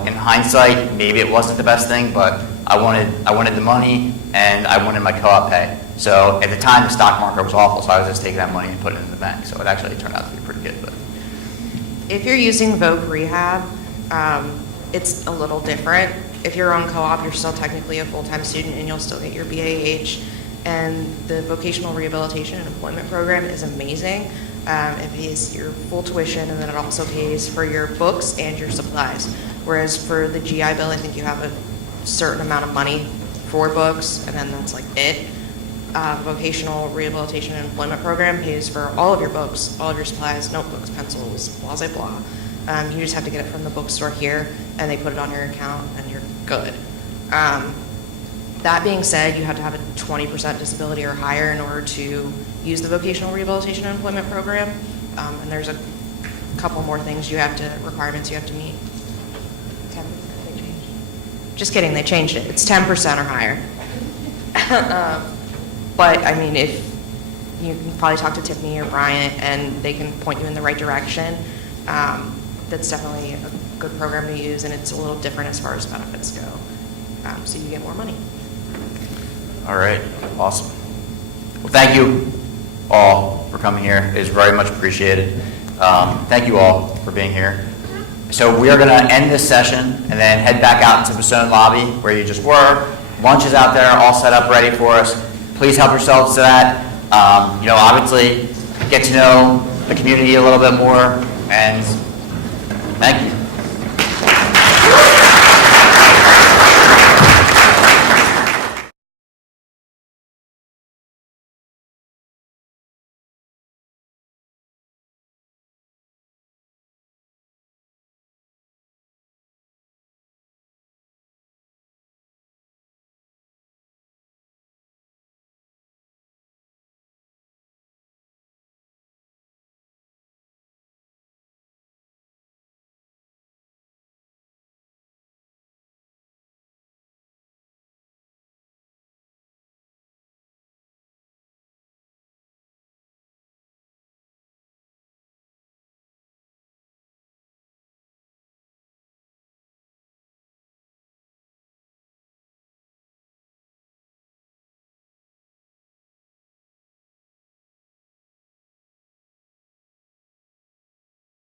In hindsight, maybe it wasn't the best thing, but I wanted the money and I wanted my co-op pay. So at the time, the stock market was awful, so I was just taking that money and putting it in the bank. So it actually turned out to be pretty good. But If you're using Voc Rehab, it's a little different. If you're on co-op, you're still technically a full-time student and you'll still get your BAH. And the vocational rehabilitation and employment program is amazing. It pays your full tuition and then it also pays for your books and your supplies. Whereas for the GI Bill, I think you have a certain amount of money for books and then that's like it. Vocational rehabilitation and employment program pays for all of your books, all of your supplies, notebooks, pencils, blah, blah, blah. You just have to get it from the bookstore here and they put it on your account and you're good. That being said, you have to have a 20% disability or higher in order to use the vocational rehabilitation and employment program. And there's a couple more things requirements you have to meet. 10%, they changed. Just kidding, they changed it. It's 10% or higher. But I mean, if you can probably talk to Tiffany or Bryant and they can point you in the right direction. That's definitely a good program to use and it's a little different as far as benefits go. So you get more money. all right, awesome. Well, thank you all for coming here. It is very much appreciated. Thank you all for being here. So we are going to end this session and then head back out into the Basone lobby where you just were. Lunch is out there, all set up, ready for us. Please help yourselves to that. Obviously, get to know the community a little bit more, and thank you.